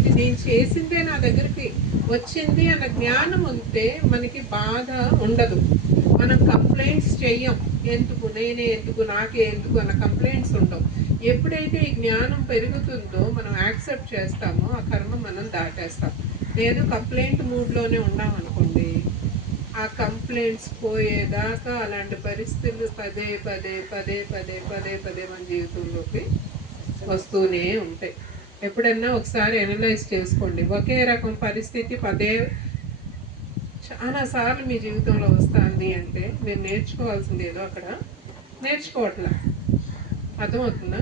ఇది నేను చేసిందే నా దగ్గరికి వచ్చింది అన్న జ్ఞానం ఉంటే మనకి బాధ ఉండదు. మనం కంప్లైంట్స్ చెయ్యం, ఎందుకు నేనే ఎందుకు నాకే ఎందుకు అన్న కంప్లైంట్స్ ఉండవు. ఎప్పుడైతే ఈ జ్ఞానం పెరుగుతుందో మనం యాక్సెప్ట్ చేస్తామో ఆ కర్మ మనం దాటేస్తాం. లేదు కంప్లైంట్ మూడ్లోనే ఉన్నాం అనుకోండి, ఆ కంప్లైంట్స్ పోయేదాకా అలాంటి పరిస్థితులు పదే పదే పదే పదే పదే పదే మన జీవితంలోకి వస్తూనే ఉంటాయి. ఎప్పుడన్నా ఒకసారి అనలైజ్ చేసుకోండి, ఒకే రకం పరిస్థితి చాలా సార్లు మీ జీవితంలో వస్తుంది అంటే మీరు నేర్చుకోవాల్సింది ఏదో అక్కడ నేర్చుకోవట్లా. అర్థమవుతుందా?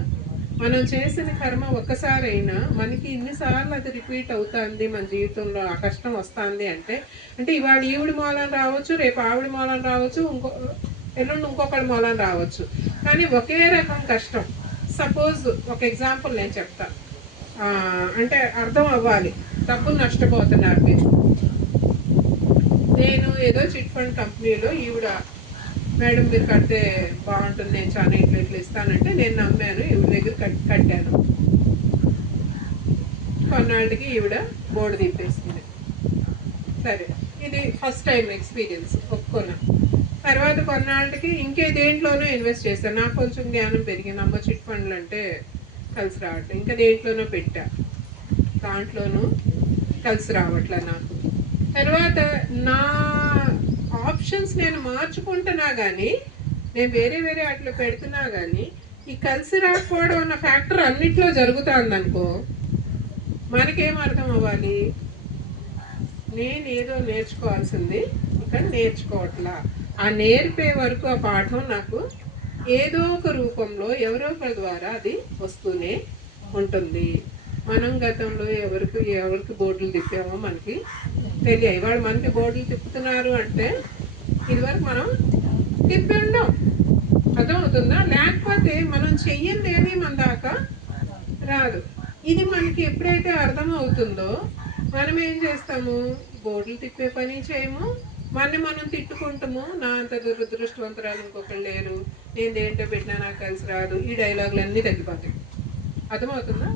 మనం చేసిన కర్మ ఒక్కసారైనా మనకి ఇన్నిసార్లు అది రిపీట్ అవుతుంది మన జీవితంలో, ఆ కష్టం వస్తుంది అంటే ఇవాళ ఈవిడ మూలం రావచ్చు, రేపు ఆవిడ మూలం రావచ్చు, ఎల్లుండి ఇంకొకటి మూలం రావచ్చు, కానీ ఒకే రకం కష్టం. సపోజ్ ఒక ఎగ్జాంపుల్ నేను చెప్తా, అంటే అర్థం అవ్వాలి. డబ్బులు నష్టపోతున్నారు మీరు. నేను ఏదో చిట్ ఫండ్ కంపెనీలో ఈవిడ మేడం మీరు కడితే బాగుంటుంది, నేను చాలా ఇట్లా ఇస్తానంటే నేను నమ్మాను, ఈవిడ దగ్గర కట్టాను. కొన్నాళ్ళకి ఈవిడ బోర్డు తిప్పేసింది. సరే, ఇది ఫస్ట్ టైం ఎక్స్పీరియన్స్, ఒప్పుకున్నా. తర్వాత కొన్నాళ్ళకి ఇంకే దేంట్లోనూ ఇన్వెస్ట్ చేశాను. నాకు కొంచెం జ్ఞానం పెరిగింది, అమ్మ చిట్ ఫండ్లు అంటే కలిసి రావట్లేదు, ఇంకా దేంట్లోనో పెట్టా, దాంట్లోనూ కలిసి రావట్లే నాకు. తర్వాత నా ఆప్షన్స్ నేను మార్చుకుంటున్నా కానీ, నేను వేరే వేరే అట్లా పెడుతున్నా కానీ ఈ కలిసి రాకపోవడం అన్న ఫ్యాక్టర్ అన్నిట్లో జరుగుతుంది అనుకో, మనకేం అర్థం అవ్వాలి? నేను ఏదో నేర్చుకోవాల్సింది ఇక్కడ నేర్చుకోవట్లా. ఆ నేర్పే వరకు ఆ పాఠం నాకు ఏదో ఒక రూపంలో ఎవరో ఒకరి ద్వారా అది వస్తూనే ఉంటుంది. మనం గతంలో ఎవరికి బోర్డులు తిప్పామో మనకి తెలియ. ఇవాళ మనకి బోర్డులు తిప్పుతున్నారు అంటే ఇదివరకు మనం తిప్పి ఉండం. అర్థమవుతుందా? లేకపోతే మనం చెయ్యండి ఏమీ మన దాకా రాదు. ఇది మనకి ఎప్పుడైతే అర్థమవుతుందో మనం ఏం చేస్తాము? బోర్డులు తిప్పే పని చేయము, మనం తిట్టుకుంటాము, నా అంత దురదృష్టవంతరాలు ఇంకొకరు లేరు, నేను దేంటో పెట్టినా నాకు కలిసి రాదు, ఈ డైలాగులు అన్నీ తగ్గిపోతాయి. అర్థమవుతుందా?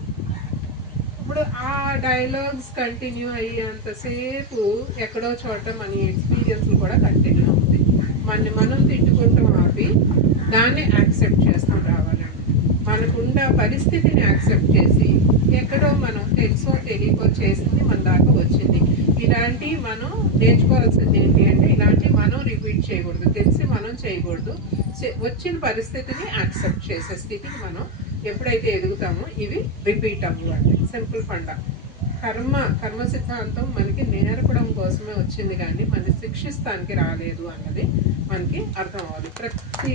ఇప్పుడు ఆ డైలాగ్స్ కంటిన్యూ అయ్యేంతసేపు ఎక్కడో చోట మన ఎక్స్పీరియన్స్లు కూడా కంటిన్యూ అవుతాయి. మనం తిట్టుకుంటాం ఆపి దాన్ని యాక్సెప్ట్ చేస్తాం రావాలండి. మనకున్న పరిస్థితిని యాక్సెప్ట్ చేసి ఎక్కడో మనం తెలుసో తెలియకో చేసింది మన దాకా వచ్చింది. ఇలాంటివి మనం నేర్చుకోవాల్సింది ఏంటి అంటే ఇలాంటివి మనం రిపీట్ చేయకూడదు, తెలిసి మనం చేయకూడదు. వచ్చిన పరిస్థితిని యాక్సెప్ట్ చేసే స్థితికి మనం ఎప్పుడైతే ఎదుగుతామో ఇవి రిపీట్ అవ్వండి. సింపుల్ ఫండా. కర్మ సిద్ధాంతం మనకి నేర్పడం కోసమే వచ్చింది కానీ మనకి శిక్షిస్తానికి రాలేదు అన్నది మనకి అర్థం అవ్వాలి. ప్రతి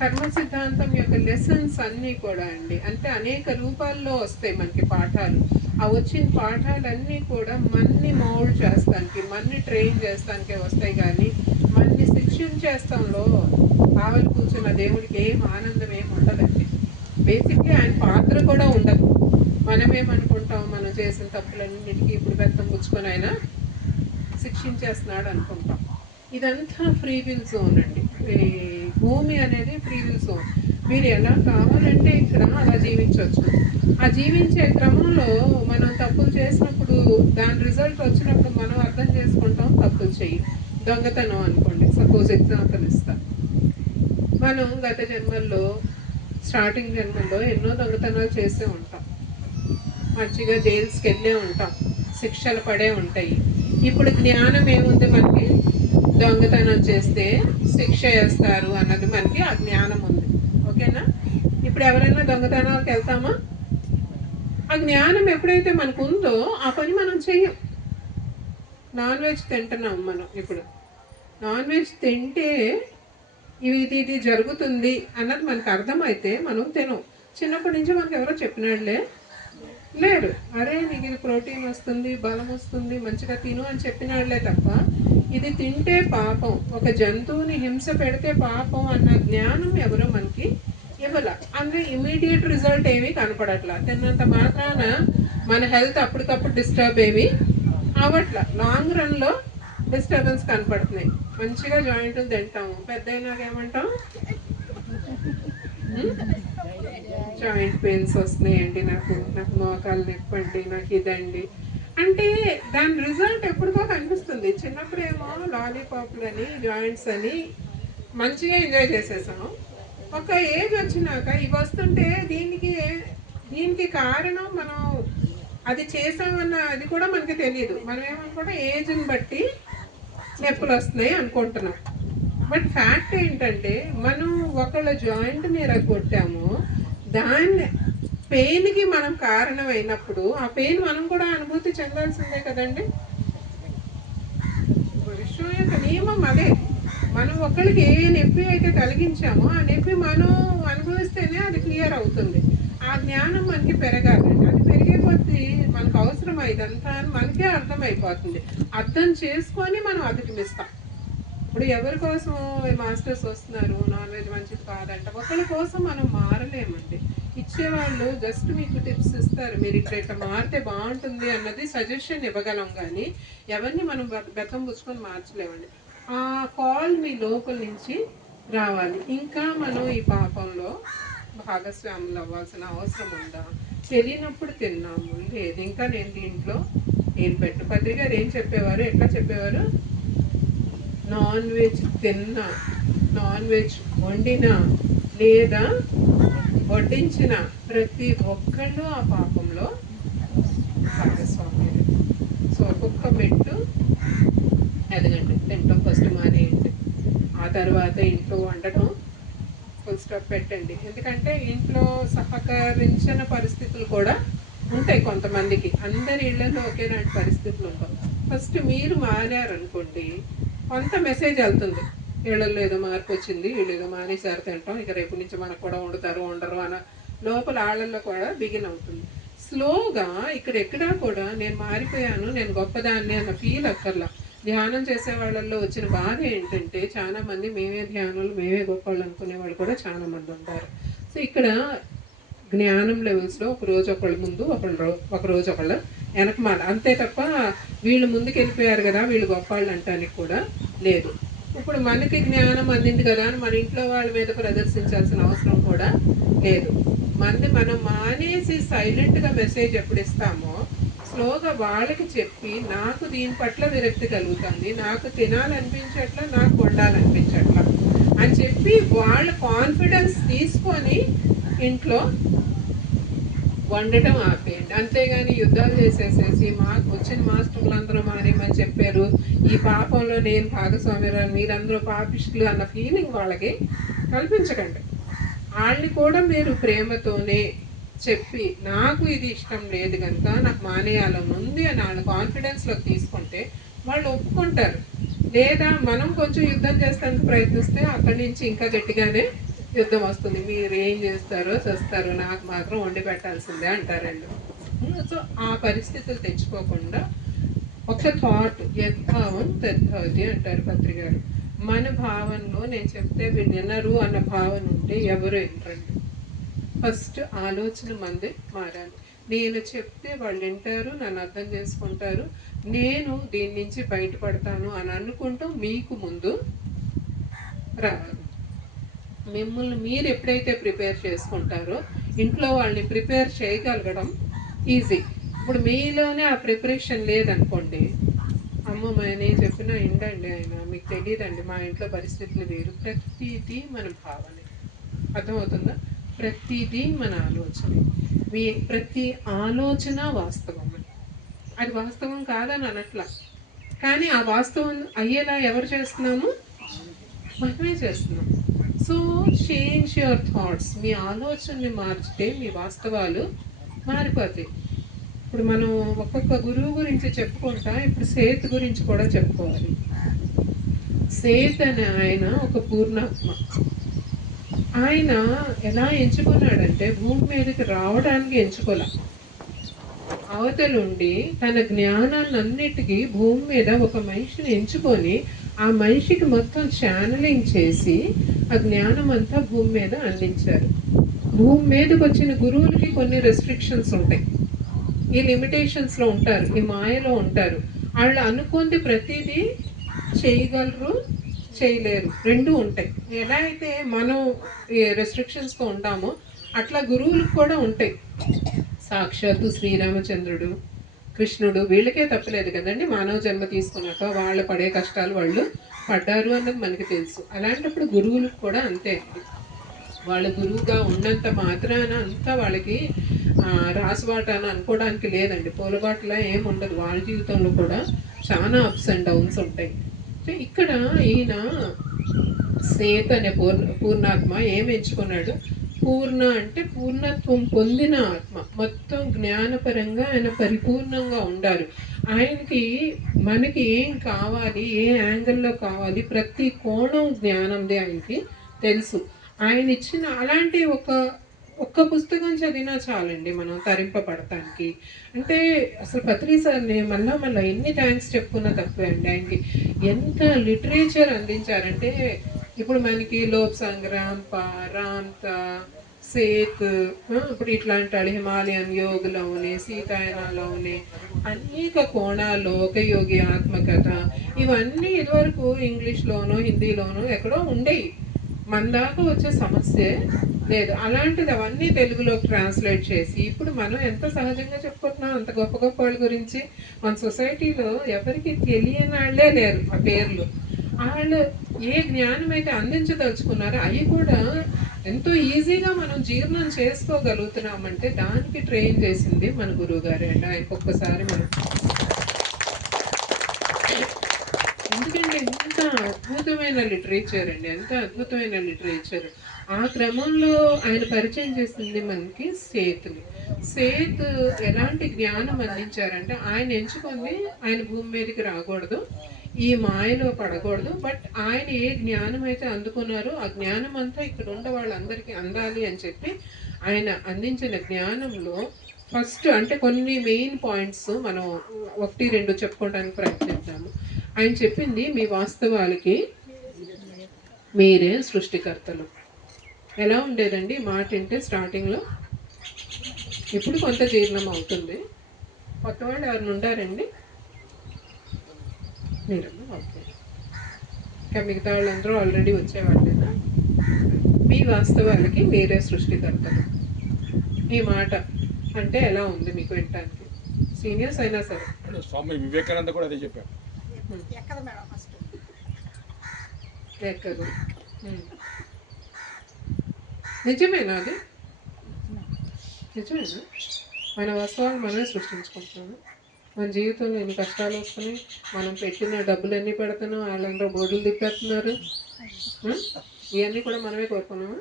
కర్మ సిద్ధాంతం యొక్క లెసన్స్ అన్నీ కూడా అండి అంటే అనేక రూపాల్లో వస్తాయి మనకి పాఠాలు. ఆ వచ్చిన పాఠాలన్నీ కూడా మన్ని మౌల్డ్ చేస్తానికి, మన్ని ట్రైన్ చేస్తానికే వస్తాయి కానీ మన్ని శిక్షించేస్తాంలో కావలి కూర్చున్న దేవుడికి ఏం ఆనందం ఏమి ఉండదండి. బేసిక్లీ ఆయన పాత్ర కూడా ఉండదు. మనమేమనుకుంటాం, మనం చేసిన తప్పులన్నిటికీ ఇప్పుడు బెత్తం పుచ్చుకొని ఆయన శిక్షించేస్తున్నాడు అనుకుంటాం. ఇదంతా ఫ్రీ విల్ జోన్ అండి. భూమి అనేది ఫ్రీ విల్ జోన్. మీరు ఎలా కావాలంటే ఇక్కడ అలా జీవించవచ్చు. ఆ జీవించే క్రమంలో మనం తప్పులు చేసినప్పుడు దాని రిజల్ట్ వచ్చినప్పుడు మనం అర్థం చేసుకుంటాం తప్పులు చెయ్యి. దొంగతనం అనుకోండి, సపోజ్ ఎగ్జాంపుల్ ఇస్తా. మనం గత జన్మల్లో స్టార్టింగ్ జన్మల్లో ఎన్నో దొంగతనాలు చేసే ఉంటాం, మంచిగా జైల్స్కి వెళ్ళే ఉంటాం, శిక్షలు పడే ఉంటాయి. ఇప్పుడు జ్ఞానం ఏముంది మనకి? దొంగతనం చేస్తే శిక్ష వేస్తారు అన్నది మనకి ఆ జ్ఞానం ఉంది. ఓకేనా? ఇప్పుడు ఎవరైనా దొంగతనాలకు వెళ్తామా? ఆ జ్ఞానం ఎప్పుడైతే మనకు ఉందో ఆ పని మనం చెయ్యం. నాన్ వెజ్ తింటున్నాం మనం. ఇప్పుడు నాన్ వెజ్ తింటే ఇది జరుగుతుంది అన్నది మనకు అర్థమైతే మనం తినం. చిన్నప్పటి నుంచి మనకు ఎవరో చెప్పినాడులే లేరు, అరే నీకు ఇది ప్రోటీన్ వస్తుంది, బలం వస్తుంది, మంచిగా తిను అని చెప్పినాడులే తప్ప ఇది తింటే పాపం, ఒక జంతువుని హింస పెడితే పాపం అన్న జ్ఞానం ఎవరో మనకి ఇవ్వాల. అంటే ఇమీడియట్ రిజల్ట్ ఏమీ కనపడట్లా. తిన్నంత మాత్రాన మన హెల్త్ అప్పటికప్పుడు డిస్టర్బ్ ఏమి అవ్వట్లా. లాంగ్ రన్లో డిస్టర్బెన్స్ కనపడుతున్నాయి. మంచిగా జాయింట్లు తింటాము, పెద్ద అయినాక ఏమంటాం? జాయింట్ పెయిన్స్ వస్తున్నాయండి, నాకు మోకాలు నొప్పి అండి, నాకు ఇదండి అంటే దాని రిజల్ట్ ఎప్పుడుకో కనిపిస్తుంది. చిన్నప్పుడేమో లాలీపాప్లని జాయింట్స్ అని మంచిగా ఎంజాయ్ చేసేసాం. ఒక ఏజ్ వచ్చినాక ఇవి వస్తుంటే దీనికి కారణం మనం అది చేసామన్న అది కూడా మనకి తెలియదు. మనం ఏమనుకుంటాం ఏజ్ని బట్టి నొప్పులు వస్తున్నాయి అనుకుంటున్నాం. బట్ ఫ్యాక్ట్ ఏంటంటే మనం ఒకళ్ళ జాయింట్ని ఎరగొట్టాము, దాన్ని పెయిన్కి మనం కారణం అయినప్పుడు ఆ పెయిన్ మనం కూడా అనుభూతి చెందాల్సిందే కదండి. విశ్వం యొక్క నియమం అదే. మనం ఒకరికి ఏ నొప్పి అయితే కలిగించామో ఆ నొప్పి మనం అనుభవిస్తేనే అది క్లియర్ అవుతుంది. ఆ జ్ఞానం మనకి పెరగాలండి. అది పెరిగే కొద్దీ మనకు అవసరం ఇదంతా అని మనకే అర్థమైపోతుంది. అర్థం చేసుకొని మనం అధిగమిస్తాం. ఇప్పుడు ఎవరి కోసం మాస్టర్స్ వస్తున్నారు, నాన్ వెజ్ మంచిది కాదంట, ఒకరి కోసం మనం మారలేమండి. ఇచ్చేవాళ్ళు జస్ట్ మీకు టిప్స్ ఇస్తారు, మీరు ఇట్లా మారితే బాగుంటుంది అన్నది సజెషన్ ఇవ్వగలం, కానీ ఎవరిని మనం బెత్తం పుచ్చుకొని మార్చలేమండి. ఆ కాల్ మీ లోపల నుంచి రావాలి. ఇంకా మనం ఈ పాపంలో భాగస్వాములు అవ్వాల్సిన అవసరం ఉందా? తెలియనప్పుడు తిన్నాము, లేదు ఇంకా నేను దీంట్లో ఏం పెట్టు. పత్రి గారు ఏం చెప్పేవారు, ఎట్లా చెప్పేవారు? నాన్ వెజ్ తిన్నా, నాన్ వెజ్ వండినా లేదా వడ్డించిన ప్రతి ఒక్కళ్ళు ఆ పాపంలో భాగస్వామ్యం. సో ఒక్కొక్క మెట్టు ఎదగండి. తింటాం ఫస్ట్ మానేయండి, ఆ తర్వాత ఇంట్లో వండటం ఫుల్ స్టాప్ పెట్టండి. ఎందుకంటే ఇంట్లో సహకరించిన పరిస్థితులు కూడా ఉంటాయి కొంతమందికి. అందరి ఇళ్లలో ఒకేలాంటి పరిస్థితులు ఉంటాయి. ఫస్ట్ మీరు మారారనుకోండి, కొంత మెసేజ్ వెళ్తుంది, వీళ్ళల్లో ఏదో మార్పు వచ్చింది, వీళ్ళు ఏదో మానేసారు తింటాం, ఇక రేపు నుంచి మనకు కూడా వండుతారు వండరు అన్న లోపల ఆళ్ళల్లో కూడా బిగిన్ అవుతుంది. స్లోగా ఎక్కడా కూడా నేను మారిపోయాను, నేను గొప్పదాన్ని అన్న ఫీల్ అక్కర్లా. ధ్యానం చేసే వాళ్ళల్లో వచ్చిన బాధ ఏంటంటే చాలా మంది మేమే ధ్యానులు, మేమే గొప్పవాళ్ళు అనుకునే వాళ్ళు కూడా చాలా మంది ఉంటారు. సో ఇక్కడ జ్ఞానం లెవెల్స్లో ఒకరోజు ఒకళ్ళ ముందు ఒకరోజు ఒకళ్ళ వెనకమాల, అంతే తప్ప వీళ్ళు ముందుకు వెళ్ళిపోయారు కదా వీళ్ళు గొప్పవాళ్ళు అంటానికి కూడా లేదు. ఇప్పుడు మనకి జ్ఞానం అందింది కదా అని మన ఇంట్లో వాళ్ళ మీద ప్రదర్శించాల్సిన అవసరం కూడా లేదు. మనం మానేసి సైలెంట్గా మెసేజ్ ఎప్పుడు ఇస్తామో స్లోగా వాళ్ళకి చెప్పి, నాకు దీని పట్ల విరక్తి కలుగుతుంది, నాకు తినాలనిపించట్లా, నాకు వండాలనిపించట్లా అని చెప్పి వాళ్ళ కాన్ఫిడెన్స్ తీసుకొని ఇంట్లో వండటం ఆపేయండి. అంతేగాని యుద్ధాలు చేసేసేసి మాకు వచ్చిన మాస్టర్లందరూ మానేమని చెప్పారు, ఈ పాపంలో నేను భాగస్వామ్యురాలు, మీరందరూ పాపిష్టులు అన్న ఫీలింగ్ వాళ్ళకి కల్పించకండి. వాళ్ళని కూడా మీరు ప్రేమతోనే చెప్పి, నాకు ఇది ఇష్టం లేదు కనుక నాకు మానేయాలని ఉంది అని వాళ్ళ కాన్ఫిడెన్స్లోకి తీసుకుంటే వాళ్ళు ఒప్పుకుంటారు. లేదా మనం కొంచెం యుద్ధం చేస్తానికి ప్రయత్నిస్తే అక్కడి నుంచి ఇంకా గట్టిగానే యుద్ధం వస్తుంది. మీరు ఏం చేస్తారో చేస్తారు, నాకు మాత్రం వండి పెట్టాల్సిందే అంటారండి. సో ఆ పరిస్థితులు తెచ్చుకోకుండా ఒక థాట్, యద్భావం తద్భవతి అంటారు పత్రికారు. మన భావనలో నేను చెప్తే వీళ్ళు వినరు అన్న భావన ఉంటే ఎవరు వినరండి. ఫస్ట్ ఆలోచన మంది మారాలి. నేను చెప్తే వాళ్ళు వింటారు, నన్ను అర్థం చేసుకుంటారు, నేను దీని నుంచి బయటపడతాను అని అనుకుంటూ మీకు ముందు రావాలి. మిమ్మల్ని మీరు ఎప్పుడైతే ప్రిపేర్ చేసుకుంటారో ఇంట్లో వాళ్ళని ప్రిపేర్ చేయగలగడం ఈజీ. ఇప్పుడు మీలోనే ఆ ప్రిపరేషన్ లేదనుకోండి, అమ్మ నేను చెప్పినా ఇండండి ఆయన, మీకు తెలియదండి మా ఇంట్లో పరిస్థితులు వేరు. ప్రతిదీ మన భావనే, అర్థమవుతుందా? ప్రతిదీ మన ఆలోచన. మీ ప్రతి ఆలోచన వాస్తవం. అది వాస్తవం కాదని అనట్లా, కానీ ఆ వాస్తవం అయ్యేలా ఎవరు చేస్తున్నాము? మనమే చేస్తున్నాం. So change your thoughts. మీ ఆలోచనని మార్చితే మీ వాస్తవాలు మారిపోతాయి. ఇప్పుడు మనం ఒక్కొక్క గురువు గురించి చెప్పుకుంటా, ఇప్పుడు సేత్ గురించి కూడా చెప్పుకోవాలి. సేత్ అనే ఆయన ఒక పూర్ణాత్మ. ఆయన ఎలా ఎంచుకున్నాడంటే భూమి మీదకి రావడానికి ఎంచుకోలే, అవతలుండి తన జ్ఞానాన్ని అన్నిటికీ భూమి మీద ఒక మనిషిని ఎంచుకొని ఆ మనిషికి మొత్తం ఛానలింగ్ చేసి ఆ జ్ఞానం అంతా భూమి మీద అందించారు. భూమి మీదకి వచ్చిన గురువులకి కొన్ని రెస్ట్రిక్షన్స్ ఉంటాయి, ఈ లిమిటేషన్స్లో ఉంటారు, ఈ మాయలో ఉంటారు. వాళ్ళు అనుకుంది ప్రతిదీ చేయగలరు, చేయలేరు, రెండు ఉంటాయి. ఎలా అయితే మనం ఈ రెస్ట్రిక్షన్స్తో ఉంటామో అట్లా గురువులకు కూడా ఉంటాయి. సాక్షాత్తు శ్రీరామచంద్రుడు, కృష్ణుడు వీళ్ళకే తప్పలేదు కదండి, మానవ జన్మ తీసుకున్నాక వాళ్ళ పడే కష్టాలు వాళ్ళు పడ్డారు అన్నది మనకి తెలుసు. అలాంటప్పుడు గురువులకు కూడా అంతే అండి. వాళ్ళ గురువుగా ఉన్నంత మాత్రాన అంతా వాళ్ళకి రాసుబాట అని అనుకోవడానికి లేదండి. పూలబాటలా ఏమి ఉండదు. వాళ్ళ జీవితంలో కూడా చాలా అప్స్ అండ్ డౌన్స్ ఉంటాయి. ఇక్కడ ఈయన సేత్ అనే పూర్ణాత్మ ఏమి ఎంచుకున్నాడు? పూర్ణ అంటే పూర్ణత్వం పొందిన ఆత్మ, మొత్తం జ్ఞానపరంగా ఆయన పరిపూర్ణంగా ఉండారు. ఆయనకి మనకి ఏం కావాలి, ఏ యాంగిల్లో కావాలి, ప్రతి కోణం జ్ఞానంది ఆయనకి తెలుసు. ఆయన ఇచ్చిన అలాంటి ఒక్క పుస్తకం చదివినా చాలండి మనం తరింపబడటానికి. అంటే అసలు పత్రి సార్ని మళ్ళా ఎన్ని థ్యాంక్స్ చెప్పుకున్నా తక్కువే అండి. ఆయనకి ఎంత లిటరేచర్ అందించారంటే, ఇప్పుడు మనకి లోక్ సంగ్రామ్, రాంత, సేత్, ఇప్పుడు ఇట్లాంటి హిమాలయన్ యోగులోనే, సీతాయనాలోనే అనేక కోణాల్లో ఒక యోగి ఆత్మకథ, ఇవన్నీ ఇదివరకు ఇంగ్లీష్లోనో హిందీలోనో ఎక్కడో ఉండేవి. మన దాకా వచ్చే సమస్యే లేదు. అలాంటిది అవన్నీ తెలుగులోకి ట్రాన్స్లేట్ చేసి ఇప్పుడు మనం ఎంత సహజంగా చెప్పుకుంటున్నాం అంత గొప్ప గొప్ప వాళ్ళ గురించి. మన సొసైటీలో ఎవరికి తెలియని వాళ్ళే లేరు ఆ పేర్లు. వాళ్ళు ఏ జ్ఞానం అయితే అందించదలుచుకున్నారో అవి కూడా ఎంతో ఈజీగా మనం జీర్ణం చేసుకోగలుగుతున్నామంటే దానికి ట్రైన్ చేసింది మన గురువు గారే అండి. ఆయనకు ఒక్కసారి మనం ఎందుకంటే ఎంత అద్భుతమైన లిటరేచర్ అండి, ఎంత అద్భుతమైన లిటరేచర్. ఆ క్రమంలో ఆయన పరిచయం చేసింది మనకి సేతుని. సేత్ ఎలాంటి జ్ఞానం అందించారంటే, ఆయన ఎంచుకుంది ఆయన భూమి మీదకి రాకూడదు, ఈ మాయలో పడకూడదు, బట్ ఆయన ఏ జ్ఞానం అయితే అందుకున్నారో ఆ జ్ఞానం అంతా ఇక్కడ ఉన్న వాళ్ళందరికీ అందాలి అని చెప్పి ఆయన అందించిన జ్ఞానంలో ఫస్ట్ అంటే కొన్ని మెయిన్ పాయింట్స్ మనం ఒకటి రెండు చెప్పుకోవడానికి ప్రయత్నిద్దాము. ఆయన చెప్పింది, మీ వాస్తవాలకి మీరే సృష్టికర్తలు. ఎలా ఉండేదండి మాట అంటే స్టార్టింగ్లో? ఇప్పుడు కొంత జీర్ణం అవుతుంది. కొత్త వాళ్ళు ఎవరిని ఉండారండి? మీరమ్మా, ఓకే. ఇంకా మిగతా వాళ్ళందరూ ఆల్రెడీ వచ్చేవాళ్ళేనా? మీ వాస్తవాలకి మీరే సృష్టికర్తలు. ఈ మాట అంటే ఎలా ఉంది మీకు వినటానికి? సీనియర్స్ అయినా సరే. స్వామి వివేకానంద కూడా అదే చెప్పారు. ఎక్కదు. నిజమేనా అది? నిజమేనా? మన వాస్తవాలు మనమే సృష్టించుకుంటున్నాము. మన జీవితంలో ఎన్ని కష్టాలు వస్తున్నాయి, మనం పెట్టిన డబ్బులన్నీ పెడుతున్నాం, వాళ్ళందరూ బోర్డులు తిప్పేస్తున్నారు. ఇవన్నీ కూడా మనమే కోరుకున్నాము.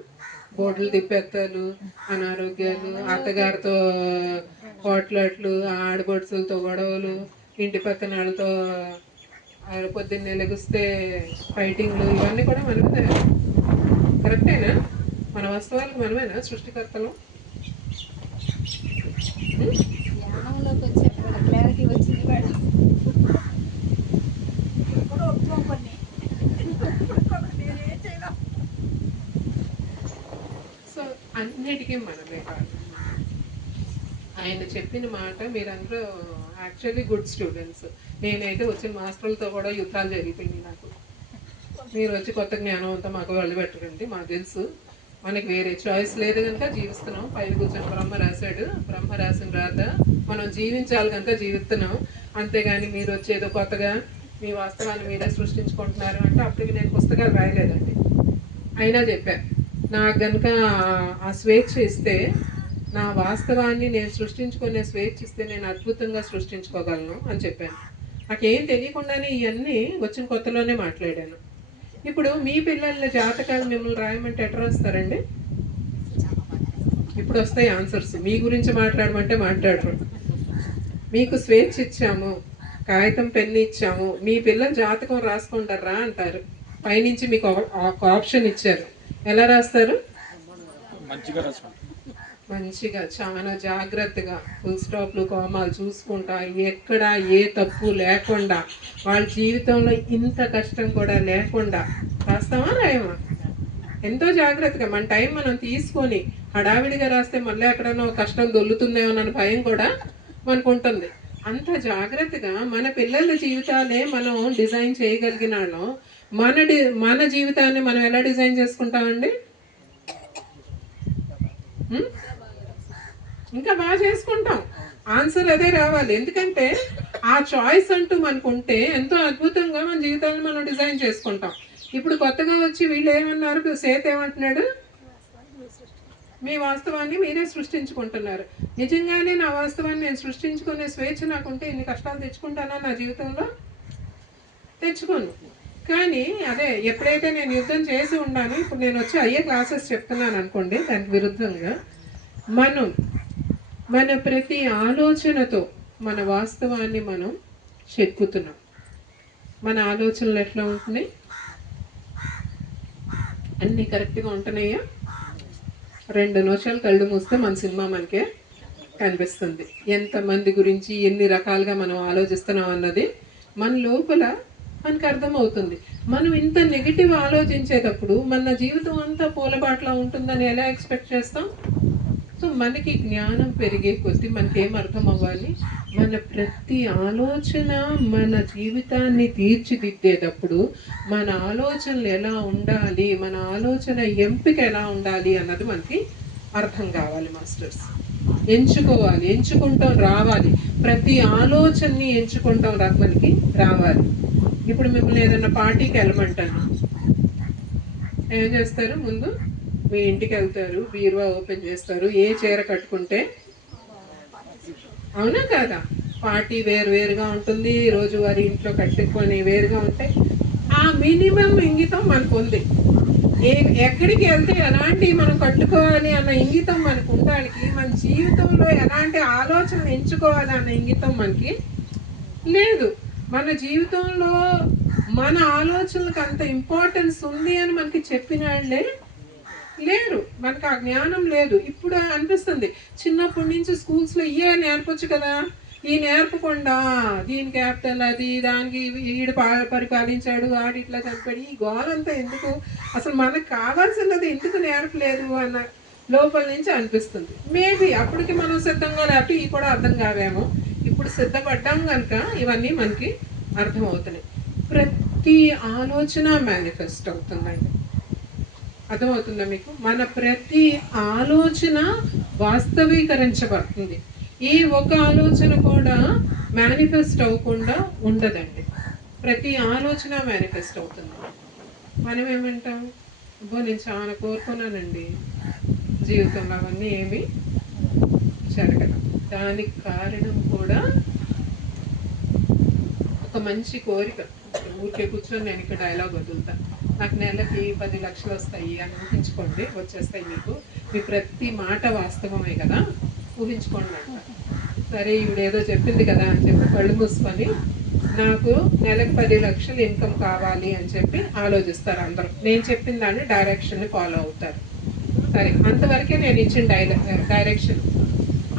బోర్డులు తిప్పేస్తారు, అనారోగ్యాలు, అత్తగారితో పోట్లాట్లు, ఆడబడుచులతో గొడవలు, ఇంటి పక్కన వాళ్ళతో పొద్దున్నే లెగిస్తే ఫైటింగ్లు, ఇవన్నీ కూడా మనమే. కరెక్టేనా? మన వాస్తవాలకు మనమేనా సృష్టికర్తలు? సో అన్నిటికీ మనమే కాదు. ఆయన చెప్పిన మాట మీరందరూ యాక్చువల్లీ గుడ్ స్టూడెంట్స్. నేనైతే వచ్చిన మాస్టర్లతో కూడా యుద్ధాలు జరిగిపోయింది నాకు. మీరు వచ్చి కొత్త జ్ఞానం అంతా మాకు వాళ్ళు పెట్టరండి. మాకు తెలుసు, మనకి వేరే చాయిస్ లేదు కనుక జీవిస్తున్నాం. పైన కూర్చొని బ్రహ్మ రాశాడు, బ్రహ్మ రాసిన రాత మనం జీవించాలి కనుక జీవిస్తున్నాం. అంతేగాని మీరు వచ్చేదో కొత్తగా మీ వాస్తవాన్ని మీరే సృష్టించుకుంటున్నారు అంటే అప్పటికి నేను పుస్తకాలు రాయలేదండి. అయినా చెప్పా, నాకు కనుక ఆ స్వేచ్ఛ ఇస్తే, నా వాస్తవాన్ని నేను సృష్టించుకునే స్వేచ్ఛ ఇస్తే నేను అద్భుతంగా సృష్టించుకోగలను అని చెప్పాను. నాకేం తెలియకుండానే ఇవన్నీ వచ్చిన కొత్తలోనే మాట్లాడాను. ఇప్పుడు మీ పిల్లల జాతకాలు మిమ్మల్ని రాయమంటే ఎట్లా రాస్తారండి? ఇప్పుడు వస్తాయి ఆన్సర్స్. మీ గురించి మాట్లాడమంటే మాట్లాడరు. మీకు స్వేచ్ఛ ఇచ్చాము, కాగితం పెన్ను ఇచ్చాము, మీ పిల్లల జాతకం రాసుకుంటారా అంటారు. పైనుంచి మీకు ఒక ఆప్షన్ ఇచ్చారు, ఎలా రాస్తారు? మంచిగా చాలా జాగ్రత్తగా ఫుల్ స్టాప్లు కామాలు చూసుకుంటా, ఎక్కడ ఏ తప్పు లేకుండా, వాళ్ళ జీవితంలో ఇంత కష్టం కూడా లేకుండా రాస్తామా రాయమా? ఎంతో జాగ్రత్తగా మన టైం మనం తీసుకొని హడావిడిగా రాస్తే మళ్ళీ ఎక్కడన్నా కష్టం దొల్లుతుందేమో అన్న భయం కూడా మనకు ఉంటుంది. అంత జాగ్రత్తగా మన పిల్లల జీవితాలే మనం డిజైన్ చేయగలిగిన వాళ్ళం. మన జీవితాన్ని మనం ఎలా డిజైన్ చేసుకుంటామండి? ఉమ్? ఇంకా బాగా చేసుకుంటాం. ఆన్సర్ అదే రావాలి. ఎందుకంటే ఆ చాయిస్ అంటూ మనకు ఉంటే ఎంతో అద్భుతంగా మన జీవితాన్ని మనం డిజైన్ చేసుకుంటాం. ఇప్పుడు కొత్తగా వచ్చి వీళ్ళు ఏమన్నారు, సేత్ ఏమంటున్నాడు, మీ వాస్తవాన్ని మీరే సృష్టించుకుంటున్నారు. నిజంగానే నా వాస్తవాన్ని నేను సృష్టించుకునే స్వేచ్ఛ నాకుంటే ఇన్ని కష్టాలు తెచ్చుకుంటానా నా జీవితంలో? తెచ్చుకోను. కానీ అదే ఎప్పుడైతే నేను యుద్ధం చేసి ఉన్నాను, ఇప్పుడు నేను వచ్చి అయ్యే క్లాసెస్ చెప్తున్నాను అనుకోండి, దానికి విరుద్ధంగా మనం మన ప్రతి ఆలోచనతో మన వాస్తవాన్ని మనం చెక్కుతున్నాం. మన ఆలోచనలు ఎట్లా ఉంటున్నాయి? అన్నీ కరెక్ట్గా ఉంటున్నాయా? 2 నిమిషాలు కళ్ళు మూస్తే మన సినిమా మనకే కనిపిస్తుంది. ఎంతమంది గురించి ఎన్ని రకాలుగా మనం ఆలోచిస్తున్నాం అన్నది మన లోపల మనకు అర్థమవుతుంది. మనం ఇంత నెగిటివ్ ఆలోచించేటప్పుడు మన జీవితం అంతా పూలబాట్లా ఉంటుందని ఎలా ఎక్స్పెక్ట్ చేస్తాం? సో మనకి జ్ఞానం పెరిగే కొద్దీ మనకేం అర్థం అవ్వాలి, మన ప్రతి ఆలోచన మన జీవితాన్ని తీర్చిదిద్దేటప్పుడు మన ఆలోచనలు ఎలా ఉండాలి, మన ఆలోచన ఎంపిక ఎలా ఉండాలి అన్నది మనకి అర్థం కావాలి మాస్టర్స్. ఎంచుకోవాలి, ఎంచుకుంటాం రావాలి. ప్రతి ఆలోచనని ఎంచుకుంటాం మనకి రావాలి. ఇప్పుడు మిమ్మల్ని ఏదైనా పార్టీకి వెళ్ళమంటాను, ఏం చేస్తారు? ముందు మీ ఇంటికి వెళ్తారు, బీరువా ఓపెన్ చేస్తారు, ఏ చీర కట్టుకుంటే, అవునా కాదా? పార్టీ వేరుగా ఉంటుంది, రోజువారి ఇంట్లో కట్టుకొని వేరుగా ఉంటాయి. ఆ మినిమం ఇంగితం మనకు ఉంది. ఎక్కడికి వెళ్తే ఎలాంటి మనం కట్టుకోవాలి అన్న ఇంగితం మనకు ఉండడానికి, మన జీవితంలో ఎలాంటి ఆలోచన ఎంచుకోవాలి అన్న ఇంగితం మనకి లేదు. మన జీవితంలో మన ఆలోచనలకు అంత ఇంపార్టెన్స్ ఉంది అని మనకి చెప్పిన వాళ్ళే లేరు. మనకు ఆ జ్ఞానం లేదు. ఇప్పుడు అనిపిస్తుంది, చిన్నప్పటి నుంచి స్కూల్స్లో ఇయే నేర్పొచ్చు కదా, ఈ నేర్పకుండా దీని క్యాపిటల్ అది, దానికి ఈడు పరిపాలించాడు, ఆడు ఇట్లా చనిపోయాడు, ఈ గోలంతా ఎందుకు, అసలు మనకు కావాల్సినది ఎందుకు నేర్పలేదు అన్న లోపల నుంచి అనిపిస్తుంది. మేబీ అప్పటికి మనం సిద్ధంగా లేకపోతే ఇవి కూడా అర్థం కావేమో. ఇప్పుడు సిద్ధపడ్డాం కనుక ఇవన్నీ మనకి అర్థమవుతున్నాయి. ప్రతి ఆలోచన మేనిఫెస్ట్ అవుతుందండి. అర్థమవుతుందా మీకు? మన ప్రతి ఆలోచన వాస్తవీకరించబడుతుంది. ఈ ఒక ఆలోచన కూడా మేనిఫెస్ట్ అవ్వకుండా ఉండదండి. ప్రతి ఆలోచన మేనిఫెస్ట్ అవుతుంది. మనం ఏమంటాం, అబ్బో నేను చాలా కోరుకున్నానండి, జీవితంలో అవన్నీ ఏమి జరగదు. దానికి కారణం కూడా ఒక మంచి కోరిక. ఊరికే కూర్చొని నేను ఇక్కడ డైలాగ్ వదులుతా, నాకు నెలకి 10 లక్షలు వస్తాయి అని ఊహించుకోండి, వచ్చేస్తాయి మీకు. మీ ప్రతి మాట వాస్తవమే కదా, ఊహించుకోండి అంట. సరే ఈవిడ ఏదో చెప్పింది కదా అని చెప్పి కళ్ళు మూసుకొని నాకు నెలకు 10 లక్షలు ఇన్కమ్ కావాలి అని చెప్పి ఆలోచిస్తారు అందరూ. నేను చెప్పిన దాన్ని డైరెక్షన్ని ఫాలో అవుతారు. సరే, అంతవరకే నేను ఇచ్చిన డైరెక్షన్.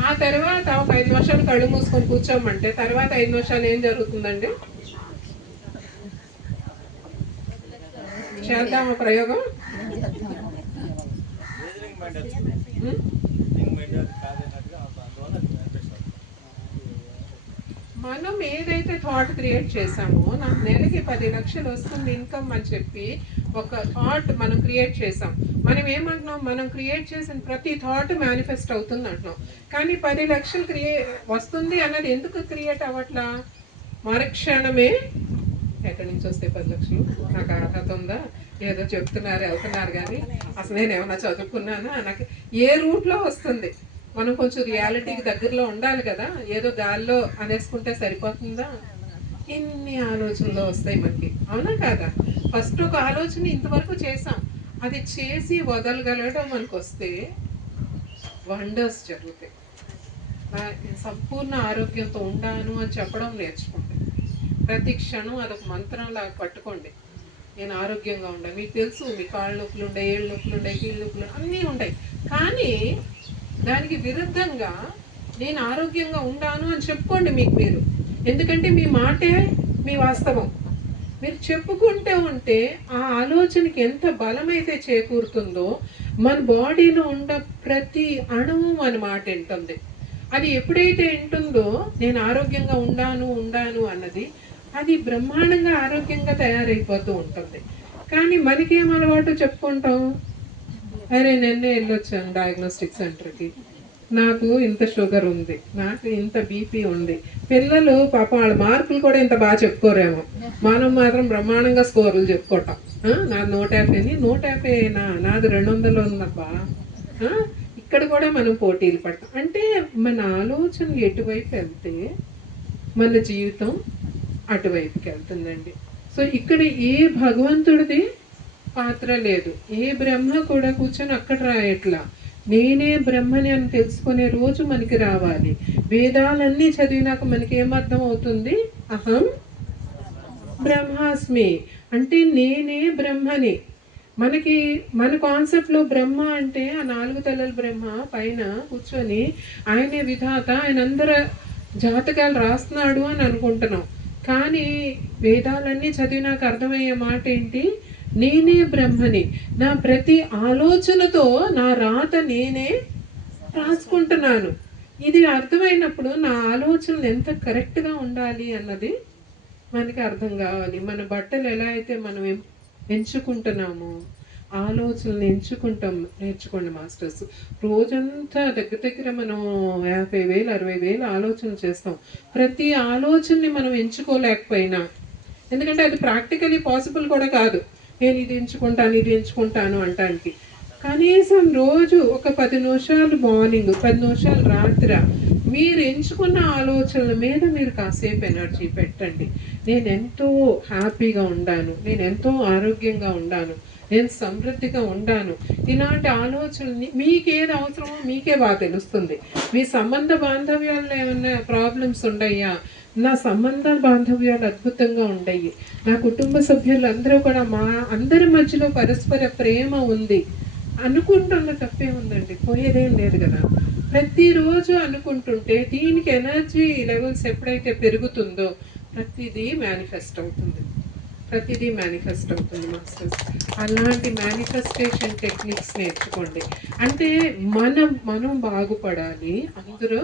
ఆ తర్వాత ఒక 5 నిమిషాలు కళ్ళు మూసుకొని కూర్చోమంటే తర్వాత 5 నిమిషాలు ఏం జరుగుతుందండి? చేద్దామా ప్రయోగం? మనం ఏదైతే థాట్ క్రియేట్ చేసామో, నాకు నెలకి 10 లక్షలు వస్తుంది ఇన్కమ్ అని చెప్పి ఒక థాట్ మనం క్రియేట్ చేసాం. మనం ఏమంటున్నాం, మనం క్రియేట్ చేసిన ప్రతి థాట్ మేనిఫెస్ట్ అవుతుంది అంటున్నాం. కానీ 10 లక్షలు వస్తుంది అన్నది ఎందుకు క్రియేట్ అవ్వట్లా? మరుక్షణమే ఎక్కడి నుంచి వస్తే 10 లక్షలు, నాకు అర్హత ఉందా, ఏదో చెప్తున్నారు వెళ్తున్నారు, కానీ అసలు నేను ఏమన్నా చదువుకున్నానా, నాకు ఏ రూట్లో వస్తుంది? మనం కొంచెం రియాలిటీకి దగ్గరలో ఉండాలి కదా, ఏదో గాల్లో అనేసుకుంటే సరిపోతుందా? ఇన్ని ఆలోచనలు వస్తాయి మనకి, అవునా కాదా? ఫస్ట్ ఒక ఆలోచన ఇంతవరకు చేసాం, అది చేసి వదలగలగడం మనకు వస్తే వండర్స్ జరుగుతాయి. సంపూర్ణ ఆరోగ్యంతో ఉండాను అని చెప్పడం నేర్చుకోండి. ప్రతి క్షణం అదొక మంత్రంలాగా పట్టుకోండి. నేను ఆరోగ్యంగా ఉండాలి. మీకు తెలుసు, మీ కాళ్ళ నొప్పులు ఉంటాయి, ఏళ్ళు నొప్పులు ఉంటాయి, కీళ్ళ నొప్పులు అన్నీ ఉంటాయి. కానీ దానికి విరుద్ధంగా నేను ఆరోగ్యంగా ఉండాను అని చెప్పుకోండి మీకు మీరు. ఎందుకంటే మీ మాటే మీ వాస్తవం. మీరు చెప్పుకుంటూ ఉంటే ఆ ఆలోచనకి ఎంత బలమైతే చేకూరుతుందో మన బాడీలో ఉన్న ప్రతి అణువు మన మాట వింటుంది. అది ఎప్పుడైతే వింటుందో నేను ఆరోగ్యంగా ఉండాను అన్నది, అది బ్రహ్మాండంగా ఆరోగ్యంగా తయారైపోతూ ఉంటుంది. కానీ మనకేం అలవాటు చెప్పుకుంటాం, అరే నిన్నే వెళ్ళొచ్చాను డయాగ్నోస్టిక్ సెంటర్కి, నాకు ఇంత షుగర్ ఉంది, నాకు ఇంత బీపీ ఉంది. పిల్లలు పాపం వాళ్ళ మార్కులు కూడా ఇంత బాగా చెప్పుకోరేమో, మనం మాత్రం బ్రహ్మాండంగా స్కోర్లు చెప్పుకోవటం. నాది 150, 150 అయినా నాది 200 ఉందబ్బా. ఆ, ఇక్కడ కూడా మనం పోటీలు పడతాం. అంటే మన ఆలోచన ఎటువైపు వెళ్తే మన జీవితం అటువైపుకి వెళ్తుందండి. సో ఇక్కడ ఏ భగవంతుడిది పాత్ర లేదు, ఏ బ్రహ్మ కూడా కూర్చొని అక్కడ రాయట్లా. నేనే బ్రహ్మని అని తెలుసుకునే రోజు మనకి రావాలి. వేదాలన్నీ చదివినాక మనకి ఏమర్థం అవుతుంది? అహం బ్రహ్మాస్మి అంటే నేనే బ్రహ్మని. మనకి మన కాన్సెప్ట్లో బ్రహ్మ అంటే ఆ 4 తలల బ్రహ్మ పైన కూర్చొని ఆయనే విధాత, ఆయన అందరి జాతకాలు రాస్తున్నాడు అని అనుకుంటున్నాం. కానీ వేదాలన్నీ చదివినాక అర్థమయ్యే మాట ఏంటి? నేనే బ్రహ్మని. నా ప్రతి ఆలోచనతో నా రాత నేనే రాసుకుంటున్నాను. ఇది అర్థమైనప్పుడు నా ఆలోచనలు ఎంత కరెక్ట్గా ఉండాలి అన్నది మనకి అర్థం కావాలి. మన బట్టలు ఎలా అయితే మనం ఎంచుకుంటున్నామో ఆలోచనలు ఎంచుకుంటాం. నేర్చుకోండి మాస్టర్స్. రోజంతా దగ్గర దగ్గర మనం 50,000 60,000 ఆలోచనలు చేస్తాం. ప్రతి ఆలోచనని మనం ఎంచుకోలేకపోయినా, ఎందుకంటే అది ప్రాక్టికలీ పాసిబుల్ కూడా కాదు, నేను ఇది ఎంచుకుంటాను ఇది ఎంచుకుంటాను అంటానికి. కనీసం రోజు ఒక 10 నిమిషాలు మార్నింగ్, 10 నిమిషాలు రాత్రి మీరు ఎంచుకున్న ఆలోచనల మీద మీరు కాసేపు ఎనర్జీ పెట్టండి. నేను ఎంతో హ్యాపీగా ఉండాను, నేను ఎంతో ఆరోగ్యంగా ఉండాను, నేను సమృద్ధిగా ఉండాను. ఇలాంటి ఆలోచనని మీకేది అవసరమో మీకే బాగా తెలుస్తుంది. మీ సంబంధ బాంధవ్యాల్లో ఏమన్నా ప్రాబ్లమ్స్ ఉండయ్యా? నా సంబంధ బాంధవ్యాలు అద్భుతంగా ఉండయి, నా కుటుంబ సభ్యులందరూ కూడా మా అందరి మధ్యలో పరస్పర ప్రేమ ఉంది అనుకుంటున్న తప్పే ఉందండి, పోయేదేం లేదు కదా. ప్రతిరోజు అనుకుంటుంటే దీనికి ఎనర్జీ లెవెల్స్ ఎప్పుడైతే పెరుగుతుందో ప్రతిదీ మేనిఫెస్ట్ అవుతుంది, ప్రతిదీ మేనిఫెస్ట్ అవుతుంది మాస్టర్స్. అలాంటి మేనిఫెస్టేషన్ టెక్నిక్స్ నేర్చుకోండి. అంటే మనం బాగుపడాలి, అందరూ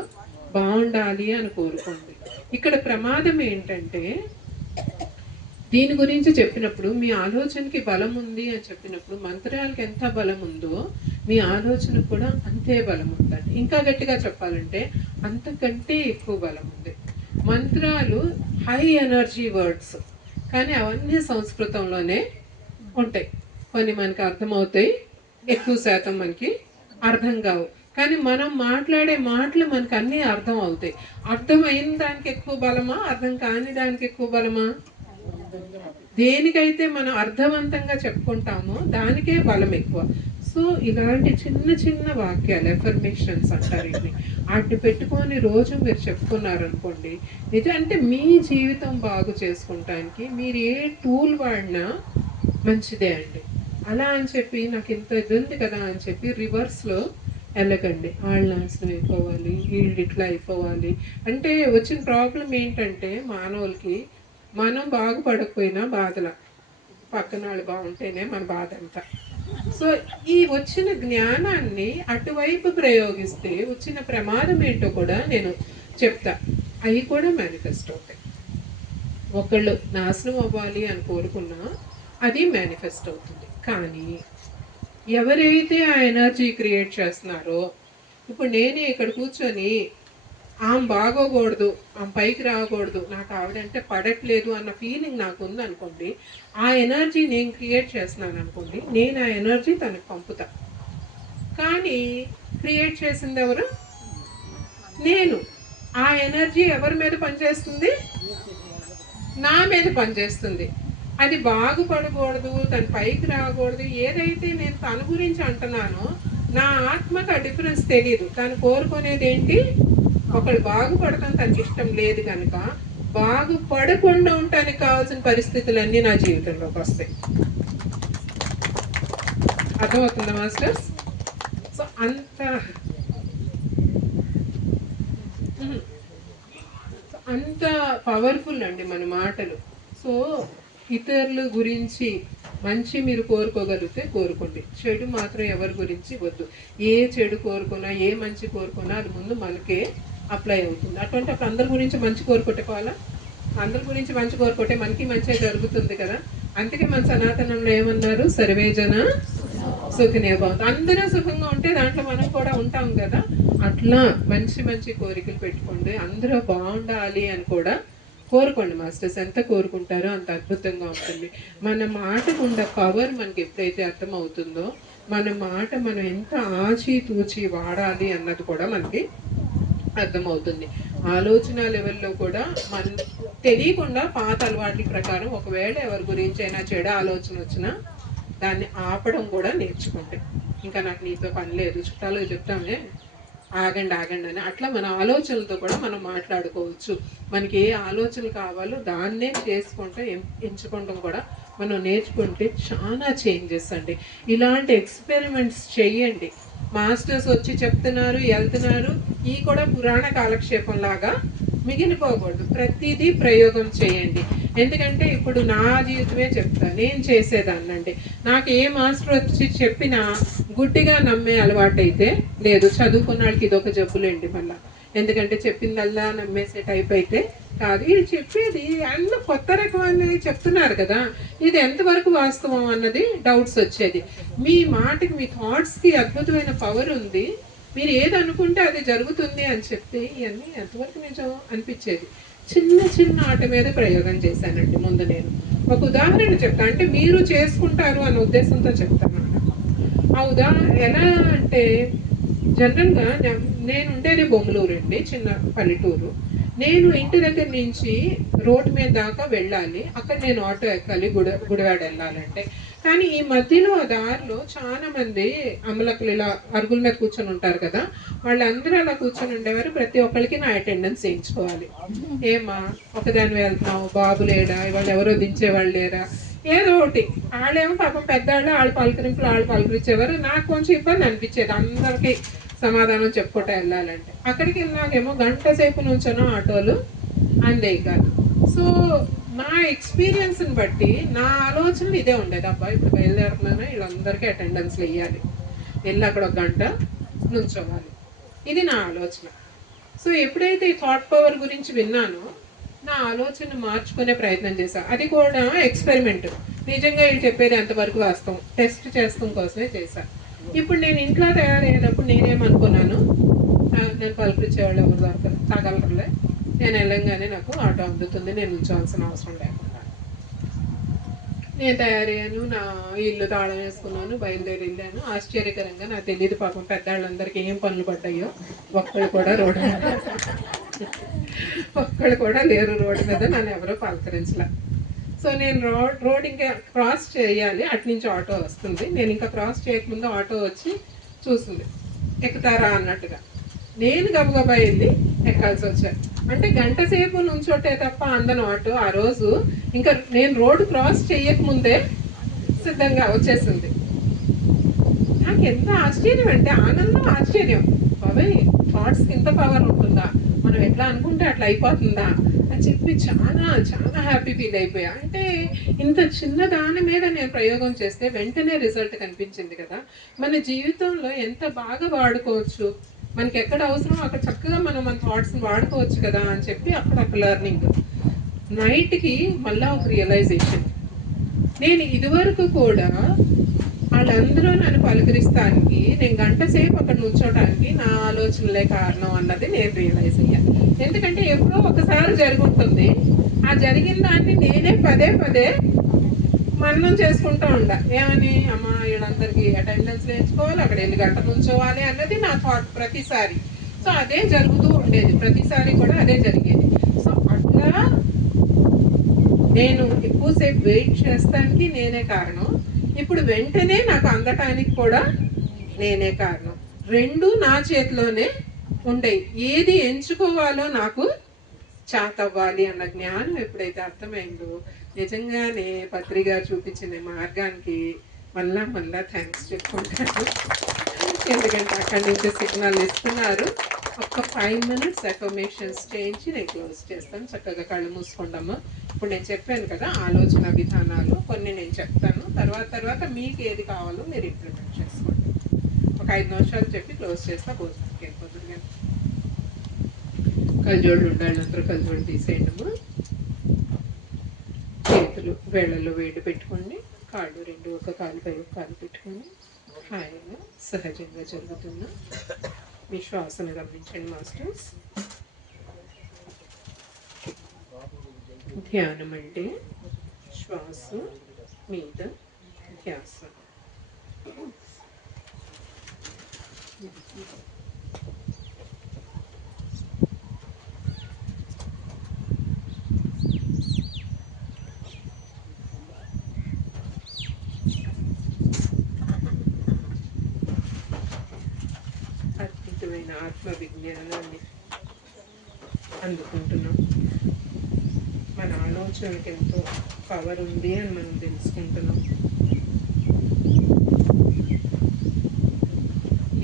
బాగుండాలి అని కోరుకోండి. ఇక్కడ ప్రమాదం ఏంటంటే దీని గురించి చెప్పినప్పుడు మీ ఆలోచనకి బలం ఉంది అని చెప్పినప్పుడు మంత్రాలకి ఎంత బలం ఉందో మీ ఆలోచనకు కూడా అంతే బలం ఉందండి. ఇంకా గట్టిగా చెప్పాలంటే అంతకంటే ఎక్కువ బలం ఉంది. మంత్రాలు హై ఎనర్జీ వర్డ్స్, కానీ అవన్నీ సంస్కృతంలోనే ఉంటాయి. కొన్ని మనకి అర్థమవుతాయి, ఎక్కువ శాతం మనకి అర్థం కావు. కానీ మనం మాట్లాడే మాటలు మనకు అన్నీ అర్థం అవుతాయి. అర్థమైన దానికి ఎక్కువ బలమా, అర్థం కాని దానికి ఎక్కువ బలమా? దేనికైతే మనం అర్థవంతంగా చెప్పుకుంటామో దానికే బలం ఎక్కువ. సో ఇలాంటి చిన్న చిన్న వాక్యాలు, ఎఫర్మేషన్స్ అంటారు ఇవి, వాటిని పెట్టుకొని రోజు మీరు చెప్పుకున్నారనుకోండి, నిజంటే మీ జీవితం బాగు చేసుకుంటానికి మీరు ఏ టూల్ వాడినా మంచిదే అండి. అలా అని చెప్పి నాకు ఇంత ఇది ఉంది కదా అని చెప్పి రివర్స్లో వెళ్ళకండి. వాళ్ళు నాశనం అయిపోవాలి, వీళ్ళు ఇట్లా అయిపోవాలి అంటే వచ్చిన ప్రాబ్లం ఏంటంటే మానవులకి మనం బాగుపడకపోయినా బాధల, పక్కన వాళ్ళు బాగుంటేనే మన బాధ అంతా. సో ఈ వచ్చిన జ్ఞానాన్ని అటువైపు ప్రయోగిస్తే వచ్చిన ప్రమాదం ఏంటో కూడా నేను చెప్తా. అవి కూడా మేనిఫెస్ట్ అవుతాయి. ఒకళ్ళు నాశనం అవ్వాలి అని కోరుకున్నా అది మేనిఫెస్ట్ అవుతుంది. కానీ ఎవరైతే ఆ ఎనర్జీ క్రియేట్ చేస్తున్నారో, ఇప్పుడు నేనే ఇక్కడ కూర్చొని ఆమె బాగోకూడదు, ఆమె పైకి రాకూడదు, నాకు ఆవిడంటే పడట్లేదు అన్న ఫీలింగ్ నాకు ఉందనుకోండి, ఆ ఎనర్జీ నేను క్రియేట్ చేస్తున్నాను అనుకోండి, నేను ఆ ఎనర్జీ తనకు పంపుతా. కానీ క్రియేట్ చేసింది ఎవరు? నేను. ఆ ఎనర్జీ ఎవరి మీద పనిచేస్తుంది? నా మీద పనిచేస్తుంది. అది బాగుపడకూడదు, తను పైకి రాకూడదు, ఏదైతే నేను తన గురించి అంటున్నానో నా ఆత్మకు ఆ డిఫరెన్స్ తెలియదు. తను కోరుకునేది ఏంటి? ఒకళ్ళు బాగుపడటం తనకి ఇష్టం లేదు కనుక బాగుపడకుండా ఉండటానికి కావాల్సిన పరిస్థితులన్నీ నా జీవితంలోకి వస్తాయి. అర్థమవుతుందా మాస్టర్స్? సో అంత పవర్ఫుల్ అండి మన మాటలు. సో ఇతరుల గురించి మంచి మీరు కోరుకోగలిగితే కోరుకోండి, చెడు మాత్రం ఎవరి గురించి వద్దు. ఏ చెడు కోరుకున్నా, ఏ మంచి కోరుకున్నా అది ముందు మనకే అప్లై అవుతుంది. అటువంటి అప్పుడు అందరి గురించి మంచి కోరుకోవాలా? అందరి గురించి మంచి కోరుకుంటే మనకి మంచిగా జరుగుతుంది కదా. అందుకే మన సనాతనంలో ఏమన్నారు? సర్వేజన సుఖినే భవంతు. అందరూ సుఖంగా ఉంటే దాంట్లో మనం కూడా ఉంటాం కదా. అట్లా మంచి మంచి కోరికలు పెట్టుకోండి, అందరూ బాగుండాలి అని కూడా కోరుకోండి. మాస్టర్స్ ఎంత కోరుకుంటారో అంత అద్భుతంగా ఉంటుంది. మన మాటకు ఉన్న పవర్ మనకి ఎప్పుడైతే అర్థమవుతుందో, మన మాట మనం ఎంత ఆచితూచి వాడాలి అన్నది కూడా మనకి అర్థమవుతుంది. ఆలోచన లెవెల్లో కూడా మన తెలియకుండా పాత అలవాట్ల ప్రకారం ఒకవేళ ఎవరి గురించి అయినా చెడు ఆలోచన వచ్చినా దాన్ని ఆపడం కూడా నేర్చుకోండి. ఇంకా నాకు నీతో పని లేదు, చుట్టాలు చెప్తామే ఆగండి ఆగండి అని. అట్లా మన ఆలోచనలతో కూడా మనం మాట్లాడుకోవచ్చు. మనకి ఏ ఆలోచనలు కావాలో దాన్నే చేసుకుంటే ఎంచుకోవడం కూడా మనం నేర్చుకుంటే చాలా చేంజెస్ అండి. ఇలాంటి ఎక్స్పెరిమెంట్స్ చెయ్యండి. మాస్టర్స్ వచ్చి చెప్తున్నారు, వెళ్తున్నారు, ఈ కూడా పురాణ కాలక్షేపం లాగా మిగిలిపోకూడదు. ప్రతిదీ ప్రయోగం చేయండి. ఎందుకంటే ఇప్పుడు నా జీవితమే చెప్తా, నేను చేసేదాన్నండి. నాకు ఏ మాస్టర్ వచ్చి చెప్పినా గుడ్డిగా నమ్మే అలవాటైతే లేదు. చదువుకున్న వాళ్ళకి ఇదొక జబ్బులేండి మళ్ళీ. ఎందుకంటే చెప్పిందల్లా నమ్మేసే టైప్ అయితే కాదు. ఇది చెప్పేది అన్న కొత్త రకమని చెప్తున్నారు కదా, ఇది ఎంతవరకు వాస్తవం అన్నది డౌట్స్ వచ్చేది. మీ మాటకి, మీ థాట్స్కి అద్భుతమైన పవర్ ఉంది. మీరు ఏది అనుకుంటే అది జరుగుతుంది అని చెప్తే ఇవన్నీ ఎంతవరకు నిజం అనిపించేది. చిన్న చిన్న ఆట మీద ప్రయోగం చేశానండి. ముందు నేను ఒక ఉదాహరణ చెప్తాను, అంటే మీరు చేసుకుంటారు అనే ఉద్దేశంతో చెప్తాను. ఆ ఉదాహరణ ఎలా అంటే, జనరల్గా నేను ఉండేది బొంగళూరు అండి, చిన్న పల్లెటూరు. నేను ఇంటి దగ్గర నుంచి రోడ్డు మీద దాకా వెళ్ళాలి. అక్కడ నేను ఆటో ఎక్కాలి గుడివాడ వెళ్ళాలంటే. కానీ ఈ మధ్యలో ఆ దారిలో చాలా మంది అమలకులు ఇలా అరుగుల మీద కూర్చొని ఉంటారు కదా, వాళ్ళందరూ అలా కూర్చొని ఉండేవారు. ప్రతి ఒక్కరికి నా అటెండెన్స్ వేయించుకోవాలి. ఏమా ఒకదాని వెళ్తున్నావు, బాబు లేడా, వాళ్ళు ఎవరో దించేవాళ్ళు లేరా, ఏదో ఒకటి. వాళ్ళేమో పాపం పెద్దవాళ్ళు, వాళ్ళు పలకరించేవారు. నాకు కొంచెం ఇబ్బంది అనిపించేది అందరికీ సమాధానం చెప్పుకుంటూ వెళ్ళాలంటే. అక్కడికి వెళ్ళాకేమో గంట సేపు నుంచోనో ఆటోలు అందేవి కాదు. సో నా ఎక్స్పీరియన్స్ని బట్టి నా ఆలోచనలు ఇదే ఉండేది. అబ్బా ఇప్పుడు బయలుదేరుతున్నాను, వీళ్ళందరికీ అటెండెన్స్లు వేయాలి, వెళ్ళి అక్కడ ఒక గంట నుంచోవాలి, ఇది నా ఆలోచన. సో ఎప్పుడైతే ఈ థాట్ పవర్ గురించి విన్నానో నా ఆలోచన మార్చుకునే ప్రయత్నం చేశాను. అది కూడా ఎక్స్పెరిమెంట్. నిజంగా వీళ్ళు చెప్పేది ఎంతవరకు వాస్తవం టెస్ట్ చేస్తాం కోసమే చేశాను. ఇప్పుడు నేను ఇంట్లో తయారయ్యేటప్పుడు నేనేమనుకున్నాను, నేను పలకరించేవాళ్ళు ఎవరు దొరకరు, తగలరులే, నేను వెళ్ళంగానే నాకు ఆటో అందుతుంది, నేను ఉంచాల్సిన అవసరం లేకుండా. నేను తయారయ్యాను, నా ఇల్లు తాళం వేసుకున్నాను, బయలుదేరి వెళ్ళాను. ఆశ్చర్యకరంగా నాకు తెలియదు పాపం పెద్దవాళ్ళందరికీ ఏం పనులు పడ్డాయో ఒక్కళ్ళు కూడా లేరు రోడ్డు మీద, నన్ను ఎవరో పలకరించలే. సో నేను రోడ్ ఇంకా క్రాస్ చేయాలి, అటు నుంచి ఆటో వస్తుంది. నేను ఇంకా క్రాస్ చేయకముందు ఆటో వచ్చి చూసింది, ఎక్కుతారా అన్నట్టుగా. నేను గబగబా వెళ్ళి ఎక్కాల్సి వచ్చాను. అంటే గంట సేపు నుంచోటే తప్ప అందను ఆటో. ఆ రోజు ఇంకా నేను రోడ్డు క్రాస్ చేయకముందే సిద్ధంగా వచ్చేసింది. నాకు ఎంత ఆశ్చర్యం అంటే, ఆనందం, ఆశ్చర్యం. బాబాయ్ థాట్స్కి ఇంత పవర్ ఉంటుందా, మనం ఎట్లా అనుకుంటే అట్లా అయిపోతుందా అని చెప్పి చాలా చాలా హ్యాపీ ఫీల్ అయిపోయా. అంటే ఇంత చిన్న దాని మీద నేను ప్రయోగం చేస్తే వెంటనే రిజల్ట్ కనిపించింది కదా. మన జీవితంలో ఎంత బాగా వాడుకోవచ్చు, మనకి ఎక్కడ అవసరం అక్కడ చక్కగా మనం మన థాట్స్ని వాడుకోవచ్చు కదా అని చెప్పి అక్కడ ఒక లెర్నింగ్. నైట్కి మళ్ళీ ఒక రియలైజేషన్. నేను ఇదివరకు కూడా వాళ్ళందరూ నన్ను పలకరిస్తానికి, నేను గంట సేపు అక్కడ నుంచోడానికి నా ఆలోచనలే కారణం అన్నది నేను రియలైజ్ అయ్యాను. ఎందుకంటే ఎప్పుడో ఒకసారి జరుగుతుంది, ఆ జరిగిన దాన్ని నేనే పదే పదే మననం చేసుకుంటూ ఉండా. ఏమని, అమ్మ వీళ్ళందరికీ అటెండెన్స్ వేయించుకోవాలి, అక్కడ వెళ్ళి గంట నుంచోవాలి అన్నది నా థాట్ ప్రతిసారి. సో అదే జరుగుతూ ఉండేది, ప్రతిసారి కూడా అదే జరిగేది. సో అట్లా నేను ఎక్కువసేపు వెయిట్ చేస్తానికి నేనే కారణం, ఇప్పుడు వెంటనే నాకు అందటానికి కూడా నేనే కారణం. రెండు నా చేతిలోనే ఉండేవి. ఏది ఎంచుకోవాలో నాకు చాతవ్వాలి అన్న జ్ఞానం ఎప్పుడైతే అర్థమైందో, నిజంగానే పత్రిగా చూపించిన మార్గానికి మళ్ళా థ్యాంక్స్ చెప్పుకుంటాను. ఎందుకంటే అక్కడి నుంచి సిగ్నల్ ఇస్తున్నారు. ఒక్క 5 minutes అఫర్మేషన్స్ చేయించి నేను క్లోజ్ చేస్తాను. చక్కగా కళ్ళు మూసుకుంటాము. ఇప్పుడు నేను చెప్పాను కదా ఆలోచన విధానాలు కొన్ని నేను చెప్తాను, తర్వాత మీకు ఏది కావాలో మీరు ఇంప్లిమెంట్ చేసుకోండి. ఒక 5 నిమిషాలు చెప్పి క్లోజ్ చేస్తా, భోజనానికి వెళ్ళిపోతుంది. కానీ కళ్ళజోళ్ళు ఉండాలి, అందరూ కళ్ళజోళ్ళు తీసేయడము. చేతులు వేళ్ళల్లో వేడి పెట్టుకోండి, కాళ్ళు రెండు ఒక కాలు పై ఒక కాలు పెట్టుకోండి. హాయిగా సహజంగా జరుగుతున్న మీ శ్వాసను గమనించండి మాస్టర్స్. ధ్యానం అంటే శ్వాస మీద ధ్యాస. అద్భుతమైన ఆత్మ విజ్ఞానాన్ని అందుకుంటున్నాం. మన ఆలోచనకి ఎంతో పవర్ ఉంది అని మనం తెలుసుకుంటున్నాం.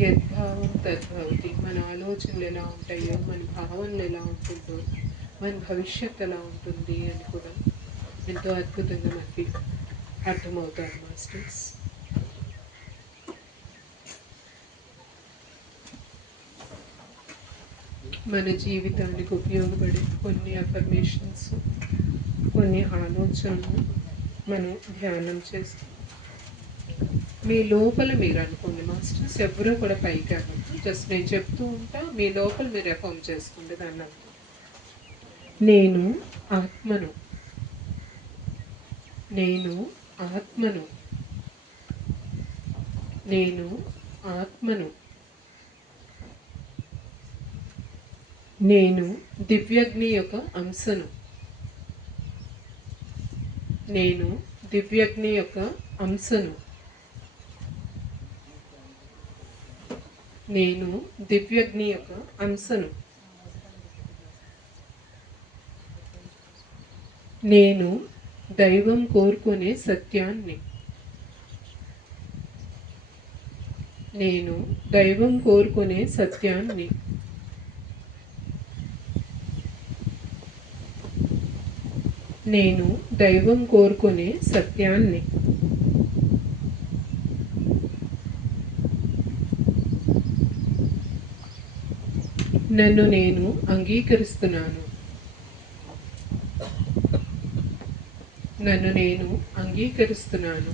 యద్భావం తద్భవతి. మన ఆలోచనలు ఎలా ఉంటాయో, మన భావనలు ఎలా ఉంటుందో, మన భవిష్యత్తు ఎలా ఉంటుంది అని కూడా ఎంతో అద్భుతంగా మనకి అర్థమవుతారు మాస్టర్స్. మన జీవితానికి ఉపయోగపడే కొన్ని అఫర్మేషన్స్, కొన్ని ఆలోచనలు మనం ధ్యానం చేస్తాం. మీ లోపల మీరు అనుకోండి మాస్టర్స్, ఎవరూ కూడా పైకి అవ్వద్దు. జస్ట్ నేను చెప్తూ ఉంటా, మీ లోపల మీరు ఎఫర్మ్ చేసుకోండి దాన్ని అంతా. నేను ఆత్మను, నేను ఆత్మను, నేను ఆత్మను, నేను దివ్యగ్ని యొక్క అంశను, నేను దివ్యగ్ని యొక్క అంశను, నేను దివ్యగ్ని యొక్క అంశను, నేను దైవం కోరుకునే సత్యాన్ని, నేను దైవం కోరుకునే సత్యాన్ని, నేను దైవం కోరుకునే సత్యాన్ని, నన్ను నేను అంగీకరిస్తున్నాను, నన్ను నేను అంగీకరిస్తున్నాను,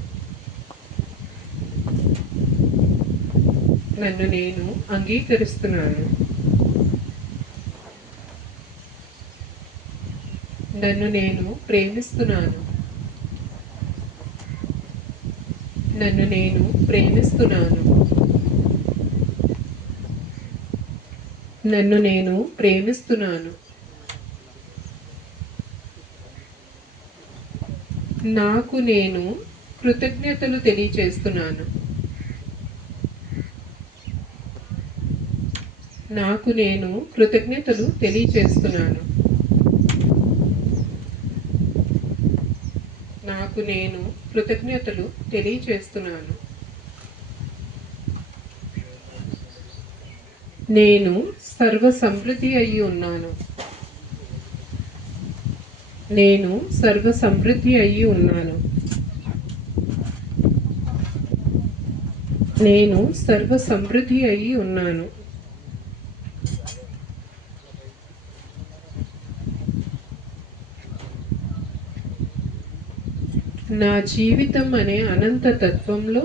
నన్ను నేను అంగీకరిస్తున్నాను, నన్ను నేను ప్రేమిస్తున్నాను, నన్ను నేను ప్రేమిస్తున్నాను, నన్ను నేను ప్రేమిస్తున్నాను, నాకు నేను కృతజ్ఞతలు తెలియచేస్తున్నాను, నాకు నేను కృతజ్ఞతలు తెలియచేస్తున్నాను, నాకు నేను కృతజ్ఞతలు తెలియచేస్తున్నాను, నేను సర్వ సమృద్ధి అయి ఉన్నాను, నేను సర్వ సమృద్ధి అయి ఉన్నాను, నేను సర్వ సమృద్ధి అయి ఉన్నాను, నా జీవితం అనే అనంత తత్వంలో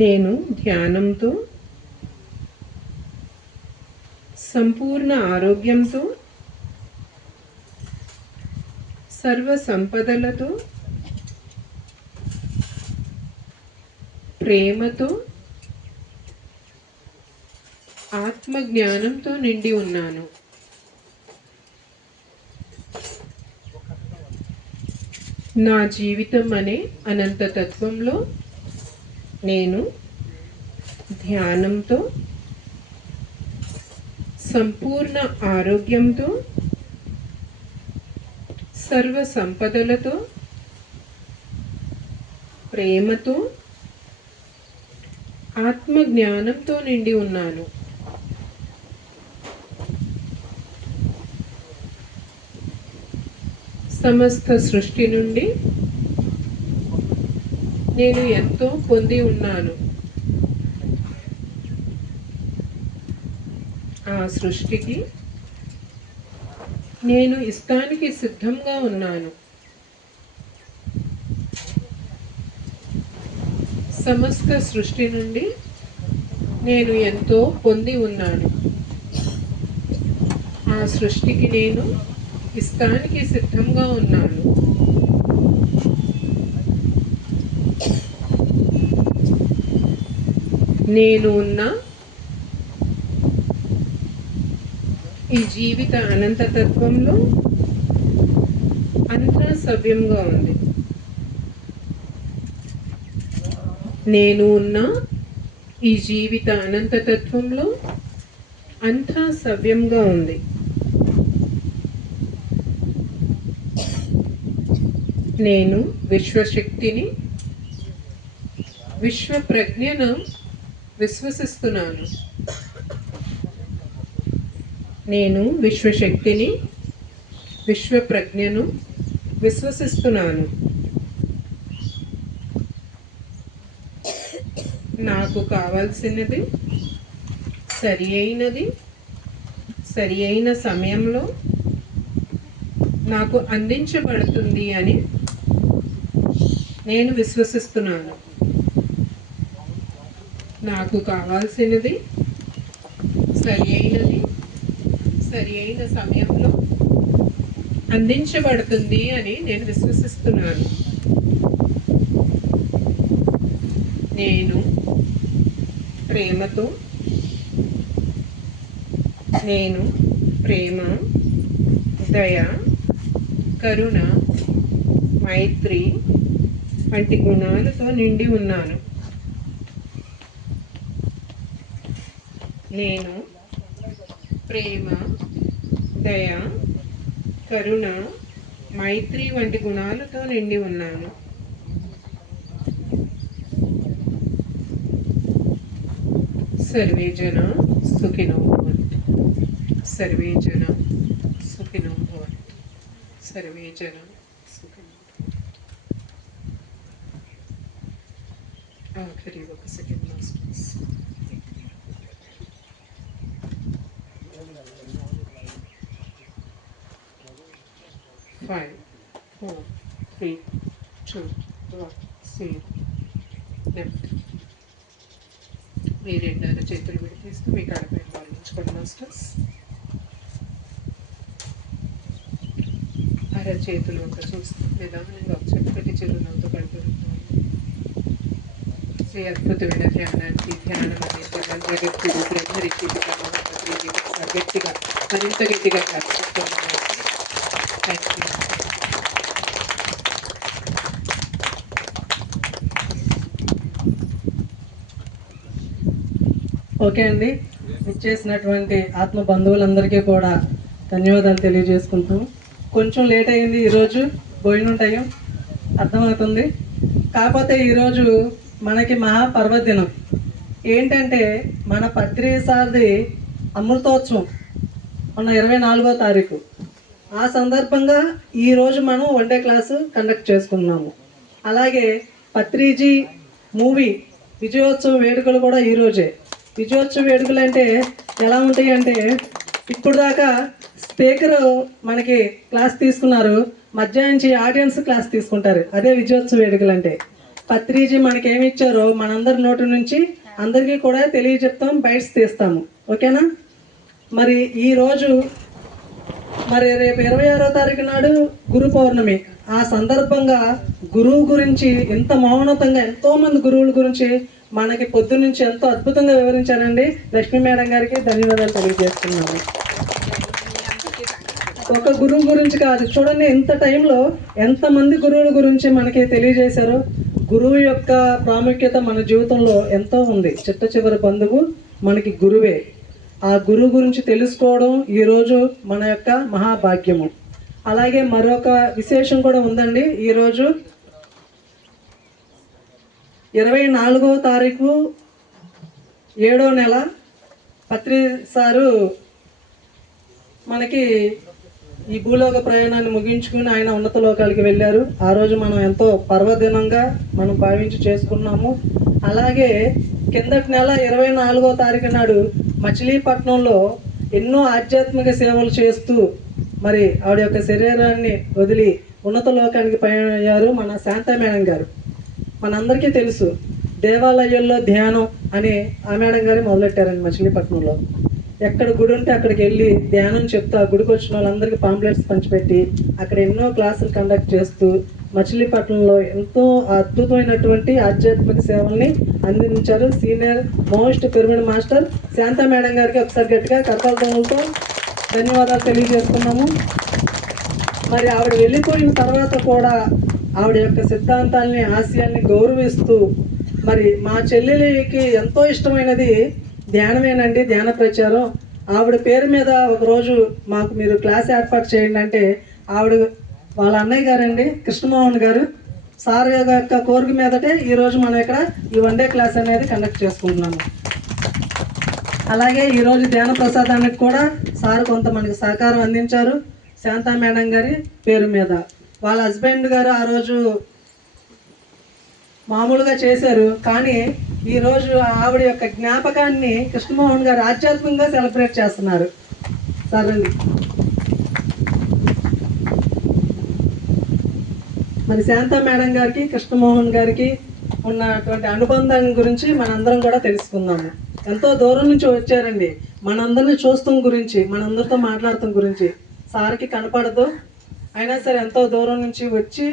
నేను ధ్యానంతో, సంపూర్ణ ఆరోగ్యంతో, సర్వ సంపదలతో, ప్రేమతో, ఆత్మజ్ఞానంతో నిండి ఉన్నాను. నా జీవితం అనే అనంత తత్వంలో నేను ధ్యానంతో, సంపూర్ణ ఆరోగ్యంతో, సర్వ సంపదలతో, ప్రేమతో, ఆత్మజ్ఞానంతో నిండి ఉన్నాను. సమస్త సృష్టి నుండి నేను ఎంతో పొంది ఉన్నాను. ఆ సృష్టికి నేను ఇష్టానికి సిద్ధంగా ఉన్నాను. సమస్త సృష్టి నుండి నేను ఎంతో పొంది ఉన్నాను. ఆ సృష్టికి నేను ఇస్తానికి సిద్ధంగా ఉన్నాను. నేను ఉన్న ఈ జీవిత అనంతతత్వంలో అంతా సవ్యంగా ఉంది. నేను ఉన్న ఈ జీవిత అనంతతత్వంలో అంతా సవ్యంగా ఉంది. నేను విశ్వశక్తిని, విశ్వ ప్రజ్ఞను విశ్వసిస్తున్నాను. నేను విశ్వశక్తిని, విశ్వ ప్రజ్ఞను విశ్వసిస్తున్నాను. నాకు కావాల్సినది సరి అయిన సమయంలో నాకు అందించబడుతుంది అని నేను విశ్వసిస్తున్నాను. నాకు కావాల్సినది సరి అయిన సమయంలో అందించబడుతుంది అని నేను విశ్వసిస్తున్నాను. నేను ప్రేమ, దయ, కరుణ, మైత్రి వంటి గుణాలతో నిండి ఉన్నాను. నేను ప్రేమ, దయ, కరుణ, మైత్రి వంటి గుణాలతో నిండి ఉన్నాను. సర్వే జన సుఖినో భవంతు. సర్వే జన సుఖినో భవంతు. సర్వే జన సుఖినో భవంతు. ఆఖరి ఒక second masters. Five, 4, 3, 2, 1, save. Left. మీ రెండర చేతులు విడిపిస్తూ మీ కడపై భావించుకోండి మాస్టర్స్. చేతులు ఒక చూస్తూ నిదానంగా చక్కటి చిరునవ్వుతో కడుపుతున్నాను. శ్రీ అద్భుతమైన ధ్యానానికి ధ్యానం అనేది జగత్తుడు బ్రహ్మరిషి గట్టిగా మరింత గట్టిగా ప్రార్థిస్తున్నాను. Thank you. ఓకే అండి, ఇచ్చేసినటువంటి ఆత్మ బంధువులందరికీ కూడా ధన్యవాదాలు తెలియజేసుకుంటాం. కొంచెం లేట్ అయింది, ఈరోజు భోజనం టైం అర్థమవుతుంది. కాకపోతే ఈరోజు మనకి మహాపర్వదినం ఏంటంటే మన పత్రిసారిది అమృతోత్సవం మొన్న 24వ తారీఖు. ఆ సందర్భంగా ఈరోజు మనం వన్డే క్లాసు కండక్ట్ చేసుకున్నాము. అలాగే పత్రిజీ మూవీ విజయోత్సవ వేడుకలు కూడా ఈరోజే. విజయోత్సవ వేడుకలు అంటే ఎలా ఉంటాయి అంటే, ఇప్పుడు దాకా స్పీకర్ మనకి క్లాస్ తీసుకున్నారు, మధ్యాహ్నం నుంచి ఆడియన్స్ క్లాస్ తీసుకుంటారు. అదే విజయోత్సవ వేడుకలు అంటే. పత్రిజీ మనకి ఏమి ఇచ్చారో మనందరి నోటి నుంచి అందరికీ కూడా తెలియజెప్తాం, బైట్స్ తీస్తాము. ఓకేనా? మరి ఈరోజు రేపు 26వ తారీఖు నాడు గురు పౌర్ణమి. ఆ సందర్భంగా గురువు గురించి ఎంత మౌనతంగా ఎంతోమంది గురువుల గురించి మనకి పొద్దు నుంచి ఎంతో అద్భుతంగా వివరించారండి. లక్ష్మీ మేడం గారికి ధన్యవాదాలు తెలియజేస్తున్నాము. ఒక గురువు గురించి కాదు, చూడండి ఇంత టైంలో ఎంతమంది గురువుల గురించి మనకి తెలియజేశారు. గురువు యొక్క ప్రాముఖ్యత మన జీవితంలో ఎంతో ఉంది. చిట్ట చివరి బంధువు మనకి గురువే. ఆ గురువు గురించి తెలుసుకోవడం ఈరోజు మన యొక్క మహాభాగ్యము. అలాగే మరొక విశేషం కూడా ఉందండి. ఈరోజు 24వ తారీఖు 7వ నెల పత్రి సారు మనకి ఈ భూలోక ప్రయాణాన్ని ముగించుకుని ఆయన ఉన్నత లోకాలకి వెళ్ళారు. ఆ రోజు మనం ఎంతో పర్వదినంగా మనం భావించి చేసుకున్నాము. అలాగే కిందటి నెల 24వ తారీఖు నాడు మచిలీపట్నంలో ఎన్నో ఆధ్యాత్మిక సేవలు చేస్తూ మరి ఆవిడ యొక్క శరీరాన్ని వదిలి ఉన్నత లోకానికి పయనయ్యారు మన శాంతా మేడం గారు. మనందరికీ తెలుసు, దేవాలయాల్లో ధ్యానం అని ఆ మేడం గారు మొదలెట్టారండి మచిలీపట్నంలో. ఎక్కడ గుడి ఉంటే అక్కడికి వెళ్ళి ధ్యానం చెప్తూ ఆ గుడికి వచ్చిన వాళ్ళందరికీ పాంప్లెట్స్ పంచిపెట్టి అక్కడ ఎన్నో క్లాసులు కండక్ట్ చేస్తూ మచిలీపట్నంలో ఎంతో అద్భుతమైనటువంటి ఆధ్యాత్మిక సేవల్ని అందించారు. Senior most pyramid master Shanta madam గారికి ఒకసారి గట్టిగా కర్తవ్యంతో ధన్యవాదాలు తెలియజేస్తున్నాము. మరి ఆవిడ వెళ్ళిపోయిన తర్వాత కూడా ఆవిడ యొక్క సిద్ధాంతాలని, ఆశయాల్ని గౌరవిస్తూ మరి మా చెల్లెలికి ఎంతో ఇష్టమైనది ధ్యానమేనండి, ధ్యాన ప్రచారం. ఆవిడ పేరు మీద ఒకరోజు మాకు మీరు క్లాస్ ఏర్పాటు చేయండి అంటే ఆవిడ వాళ్ళ అన్నయ్య గారండి కృష్ణమోహన్ గారు సార్ యొక్క కోరిక మీదటే ఈరోజు మనం ఇక్కడ ఈ వన్ డే క్లాస్ అనేది కండక్ట్ చేసుకుంటున్నాము. అలాగే ఈరోజు ధ్యాన ప్రసాదానికి కూడా సార్ కొంత మనకి సహకారం అందించారు శాంతా మేడం గారి పేరు మీద. వాళ్ళ హస్బెండ్ గారు ఆ రోజు మామూలుగా చేశారు, కానీ ఈరోజు ఆవిడ యొక్క జ్ఞాపకాన్ని కృష్ణమోహన్ గారు ఆధ్యాత్మికంగా సెలబ్రేట్ చేస్తున్నారు. సరే మరి శాంతా మేడం గారికి కృష్ణమోహన్ గారికి ఉన్నటువంటి అనుబంధం గురించి మనందరం కూడా తెలుసుకుందాము. ఎంతో దూరం నుంచి వచ్చారండి, మనందరిని చూస్తాం గురించి, మనందరితో మాట్లాడటం గురించి. సార్కి కనపడదు, అయినా సరే ఎంతో దూరం నుంచి వచ్చి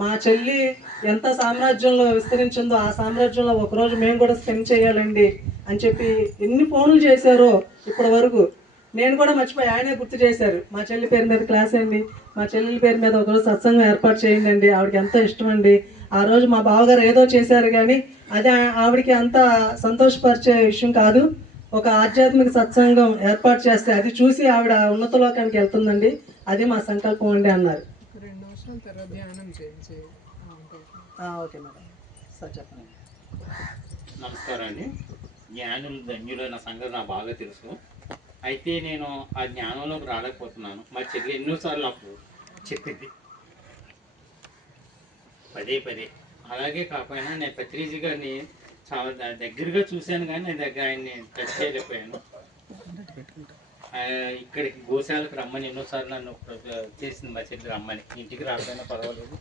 మా చెల్లి ఎంత సామ్రాజ్యంలో విస్తరించిందో ఆ సామ్రాజ్యంలో ఒకరోజు మేము కూడా స్పెండ్ చేయాలండి అని చెప్పి ఎన్ని ఫోన్లు చేశారో ఇప్పటి వరకు. నేను కూడా మర్చిపోయి ఆయనే గుర్తు చేశారు, మా చెల్లి పేరు మీద క్లాస్ అండి, మా చెల్లెల పేరు మీద ఒకరోజు సత్సంగం ఏర్పాటు చేయండి అండి, ఆవిడకి ఎంతో ఇష్టం అండి. ఆ రోజు మా బావగారు ఏదో చేశారు కానీ అది ఆవిడకి అంత సంతోషపరిచే విషయం కాదు. ఒక ఆధ్యాత్మిక సత్సంగం ఏర్పాటు చేస్తే అది చూసి ఆవిడ ఉన్నత లోకానికి వెళ్తుందండి, అది మా సంకల్పం అండి అన్నారు. 2 నిమిషాల తర్వాత ధ్యానం చేయించి. ఓకే మేడం, సార్ చెప్పండి. నమస్కారం అండి. జ్ఞానులు ధన్యులైన సంగతి నాకు బాగా తెలుసు. అయితే నేను ఆ జ్ఞానంలోకి రాలేకపోతున్నాను. మా చెల్లి ఎన్నోసార్లు నాకు చెప్పింది పదే పదే. అలాగే కాకపోయినా నేను పత్రిజీ గారిని చాలా దగ్గరగా చూశాను, కానీ నేను ఆయన్ని టచ్ చేయలేకపోయాను. ఇక్కడికి గోశాలకు రమ్మని ఎన్నోసార్లు నన్ను చేసింది మా చెల్లి, రమ్మని. ఇంటికి రాకపోయినా పర్వాలేదు,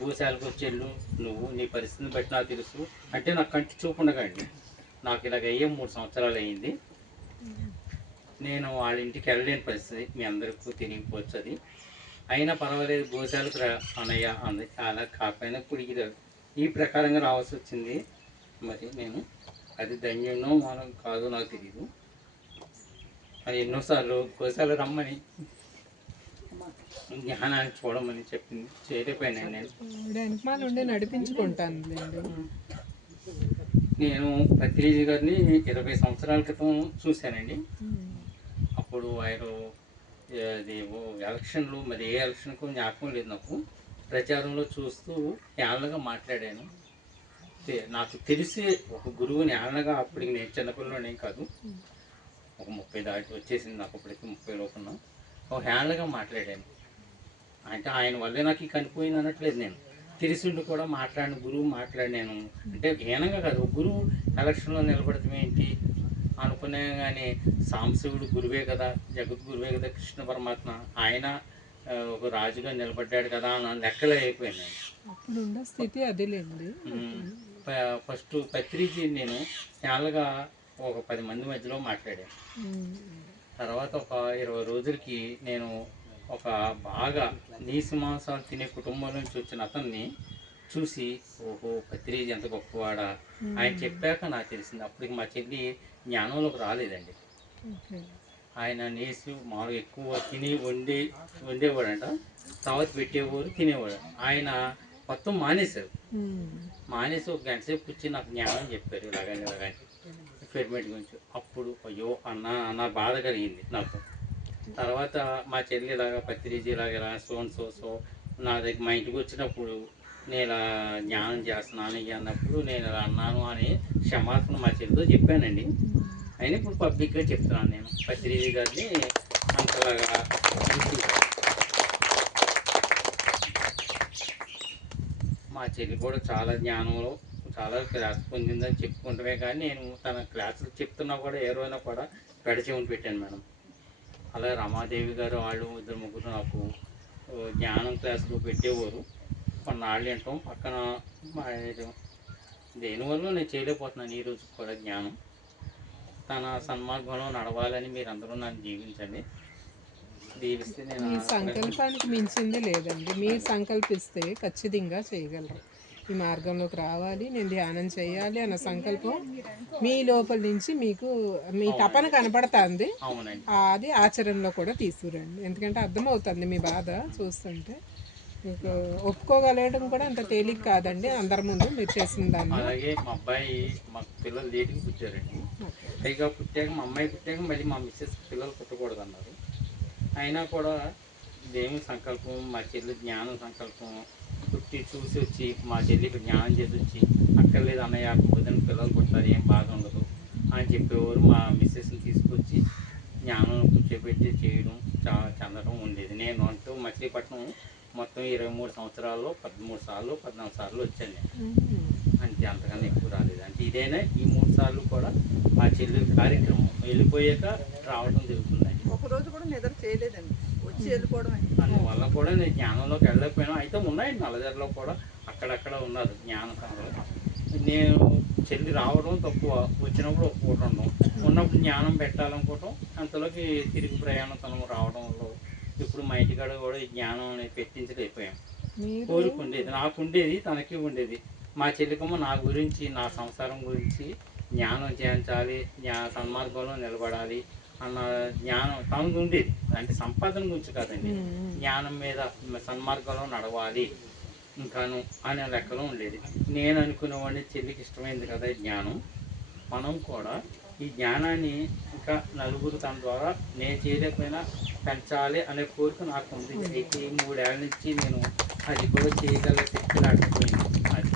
గోశాలకు వచ్చేళ్ళు, నువ్వు నీ పరిస్థితిని బట్టి నాకు తెలుసు అంటే నాకు కంటి చూపు ఉండకండి. నాకు ఇలాగ అయ్యే 3 సంవత్సరాలు అయ్యింది. నేను వాళ్ళ ఇంటికి వెళ్ళలేని పరిస్థితి, మీ అందరికీ తెలియకపోవచ్చు అది. అయినా పర్వాలేదు, గోశాలకు అన్నయ్య అంది. అలా కాకపోయినా ఇప్పుడు ఈ ప్రకారంగా రావాల్సి వచ్చింది. మరి నేను అది ధన్యనో మనం కాదో నాకు తెలియదు. అది ఎన్నోసార్లు గోశాల రమ్మని జ్ఞానాన్ని చూడమని చెప్పింది, చేయలేకపోయాను నేను. వెనకమాల ఉండే నడిపించుకుంటాను. నేను పత్రిజీ గారిని 20 సంవత్సరాల క్రితం చూశానండి. అప్పుడు ఆయన ఎలక్షన్లు, మరి ఏ ఎలక్షన్కు జ్ఞాపకం లేదు నాకు, ప్రచారంలో చూస్తూ ఏళ్ళగా మాట్లాడాను. నాకు తెలిసి ఒక గురువుని ఏళ్ళగా, అప్పటికి నేను చిన్నపిల్లలోనేం కాదు, ఒక 30 దాటి వచ్చేసింది నాకు, అప్పటికి 30 లోపున్నా. ఒక ఏళ్ళగా మాట్లాడాను. అంటే ఆయన వల్లే నాకు ఈ కనిపోయింది అనట్లేదు, నేను తెలిసిండు కూడా మాట్లాడిన గురువు మాట్లాడినాను. అంటే హీనంగా కాదు, ఒక గురువు ఎలక్షన్లో నిలబడటం ఏంటి అనుకునే, కానీ సాంబశివుడు గురువే కదా, జగద్గురువే కదా కృష్ణ పరమాత్మ, ఆయన ఒక రాజుగా నిలబడ్డాడు కదా అని లెక్కలే అయిపోయింది. అప్పుడున్న స్థితి అదిలేండి. ఫస్ట్ పత్రిజీ నేను చాలాగా ఒక 10 మంది మధ్యలో మాట్లాడాను. తర్వాత ఒక 20 రోజులకి నేను ఒక బాగా నీసి మాంసాలు తినే కుటుంబం నుంచి వచ్చిన అతన్ని చూసి, ఓహో పత్రిజీ ఎంత గొప్పవాడా ఆయన చెప్పాక నాకు తెలిసింది. అప్పటికి మా చెల్లి జ్ఞానంలోకి రాలేదండి. ఆయన నీసు మామూలుగా ఎక్కువ తిని వండేవాడంట, తర్వాత పెట్టేవారు, తినేవాడు. ఆయన మొత్తం మానేశారు. మానేసి ఒక గంట సేపు కూర్చి నాకు జ్ఞానం చెప్పారు, ఇలాగని ఇలాగని ఎక్స్పెరిమెంట్ గురించి. అప్పుడు అయ్యో అన్న బాధ కలిగింది నాకు. తర్వాత మా చెల్లి ఇలాగా పత్రిజీ ఇలా సో నా దగ్గర మా ఇంటికి వచ్చినప్పుడు నేను ఇలా జ్ఞానం చేస్తున్నాను అన్నప్పుడు నేను ఇలా అన్నాను అని క్షమాపణ మా చెల్లితో చెప్పానండి. అయినా ఇప్పుడు పబ్లిక్గా చెప్తున్నాను, నేను పత్రిజీ గారిని అంతలాగా మా చెల్లి కూడా చాలా జ్ఞానంలో చాలా క్లాస్ పొందిందని చెప్పుకుంటమే, కానీ నేను తన క్లాసులు చెప్తున్నా కూడా ఏ రోజైనా కూడా పెడచెవుని పెట్టాను మేడం. అలా రమాదేవి గారు వాళ్ళు 2-3 నాకు జ్ఞానం క్లాసులు పెట్టేవారు. కొన్నాళ్ళు వింటాం, పక్కన దేనివల్ల నేను చేయలేకపోతున్నాను ఈ రోజు కూడా జ్ఞానం. తన సన్మార్గంలో నడవాలని మీరందరూ నన్ను జీవించండి, దీవిస్తే నేను మీ సంకల్పానికి మించింది లేదండి. మీరు సంకల్పిస్తే ఖచ్చితంగా చేయగలరు. ఈ మార్గంలోకి రావాలి, నేను ధ్యానం చేయాలి అన్న సంకల్పం మీ లోపల నుంచి మీకు మీ తపన కనపడుతుంది. అవునండి. అది ఆచరణలో కూడా తీసుకురండి. ఎందుకంటే అర్థమవుతుంది మీ బాధ చూస్తుంటే. మీకు ఒప్పుకోగలగడం కూడా అంత తేలిక కాదండి అందరి ముందు మీరు చేసిన దాన్ని. అలాగే మా అబ్బాయి, మాకు పిల్లలు లేటుగా పుట్టారండి. పైగా పుట్టాక మా అమ్మాయి పుట్టాక మళ్ళీ మా మిస్సెస్ పిల్లలు పుట్టకూడదు అన్నారు. అయినా కూడా దేవుని సంకల్పం, మా చెల్లి జ్ఞానం సంకల్పం, పుట్టి చూసి వచ్చి మా చెల్లికి జ్ఞానం చేసి వచ్చి అక్కర్లేదు అన్నయ్య వదిన పిల్లలు పుట్టారు ఏం బాధ ఉండదు అని చెప్పేవారు. మా మిస్సెస్ని తీసుకొచ్చి జ్ఞానం కూర్చోబెట్టి చేయడం చెందడం ఉండేది. నేను అంటూ మచిలీపట్నం మొత్తం 23 సంవత్సరాల్లో 13 సార్లు 14 సార్లు వచ్చాను. అంతే, అంతకన్నా ఎక్కువ రాలేదు. అంటే ఇదైనా ఈ 3 సార్లు కూడా మా చెల్లి కార్యక్రమం వెళ్ళిపోయాక రావడం జరుగుతుందండి. ఒకరోజు కూడా నిద్ర చేయలేదండి, వచ్చి వెళ్ళిపోవడమే. అందువల్ల కూడా నేను జ్ఞానంలోకి వెళ్ళలేకపోయినా, అయితే ఉన్నాయండి నల్లజర్లో కూడా అక్కడక్కడ ఉన్నారు జ్ఞాన సంఘంలో. నేను చెల్లి రావడం తక్కువ, వచ్చినప్పుడు ఒక పూట ఉండడం, ఉన్నప్పుడు జ్ఞానం పెట్టాలనుకోవటం, అంతలోకి తిరిగి ప్రయాణం తను రావడంలో ఇప్పుడు మా ఇంటికాడ కూడా ఈ జ్ఞానం అనేది పెట్టించలేకపోయాం. కోరుకుండేది నాకు ఉండేది, తనకి ఉండేది. మా చెల్లికమ్మ నా గురించి, నా సంసారం గురించి జ్ఞానం చేయించాలి, సన్మార్గంలో నిలబడాలి అన్న జ్ఞానం తనకు ఉండేది. అంటే సంపాదన గురించి కాదండి, జ్ఞానం మీద సన్మార్గంలో నడవాలి ఇంకాను అనే లెక్కలో ఉండేది. నేను అనుకునేవాడిని చెల్లికి ఇష్టమైంది కదా ఈ జ్ఞానం, మనం కూడా ఈ జ్ఞానాన్ని ఇంకా నలుగురు తన ద్వారా నేను చేయలేకపోయినా పెంచాలి అనే కోరిక నాకు ఉంది. అయితే 3 ఏళ్ళ నుంచి నేను అది కూడా చేయగల శక్తి లేకపోయింది. అది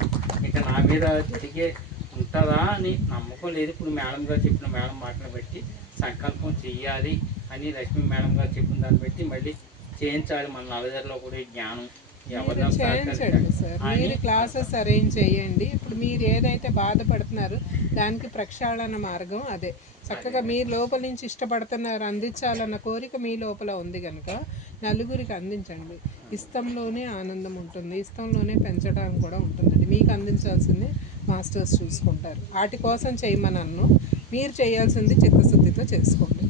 ఇంకా నా మీద జరిగే ఉంటుందా అని నమ్మకం లేదు. ఇప్పుడు మేడం గారు చెప్పిన మేడం మాటను బట్టి సంకల్పం చెయ్యాలి అని లక్ష్మీ మేడం గారు చెప్పిన దాన్ని బట్టి మళ్ళీ చేయించాలి మన నల్లజర్లో కూడా ఈ జ్ఞానం. చేయించండి సార్, మీరు క్లాసెస్ అరేంజ్ చేయండి. ఇప్పుడు మీరు ఏదైతే బాధపడుతున్నారో దానికి ప్రక్షాళన మార్గం అదే. చక్కగా మీరు లోపల నుంచి ఇష్టపడుతున్నారు, అందించాలన్న కోరిక మీ లోపల ఉంది కనుక నలుగురికి అందించండి. ఇష్టంలోనే ఆనందం ఉంటుంది, ఇష్టంలోనే పెంచడానికి కూడా ఉంటుందండి. మీకు అందించాల్సింది మాస్టర్స్ చూసుకుంటారు. వాటి కోసం చేయమనన్ను, మీరు చేయాల్సింది చిత్తశుద్ధితో చేసుకోండి.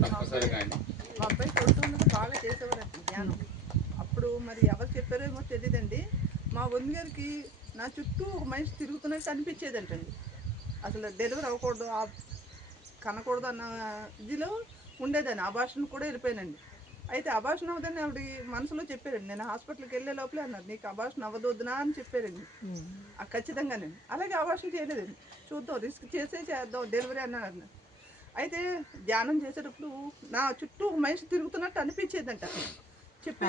మా అబ్బాయి కొడుతుండగా బాగా చేసేవారండి జ్ఞానం. అప్పుడు మరి ఎవరు చెప్పారేమో తెలియదండి, మా వదిన గారికి నా చుట్టూ ఒక మనిషి తిరుగుతున్నట్టు అనిపించేదంటండి. అసలు డెలివరీ అవ్వకూడదు, కనకూడదు అన్న ఇదిలో ఉండేదాన్ని. అబార్షన్ కూడా వెళ్ళిపోయానండి. అయితే అబార్షన్ అవ్వదని ఆవిడ మనసులో చెప్పారండి. నేను హాస్పిటల్కి వెళ్ళే లోపలే అన్నారు, నీకు అబార్షన్ అవ్వదొద్దునా అని చెప్పారండి. ఖచ్చితంగానండి. అలాగే అబార్షన్ చేయలేదండి, చూద్దాం రిస్క్ చేద్దాం డెలివరీ అన్నారు. అయితే ధ్యానం చేసేటప్పుడు నా చుట్టూ ఒక మనిషి తిరుగుతున్నట్టు అనిపించేదంట.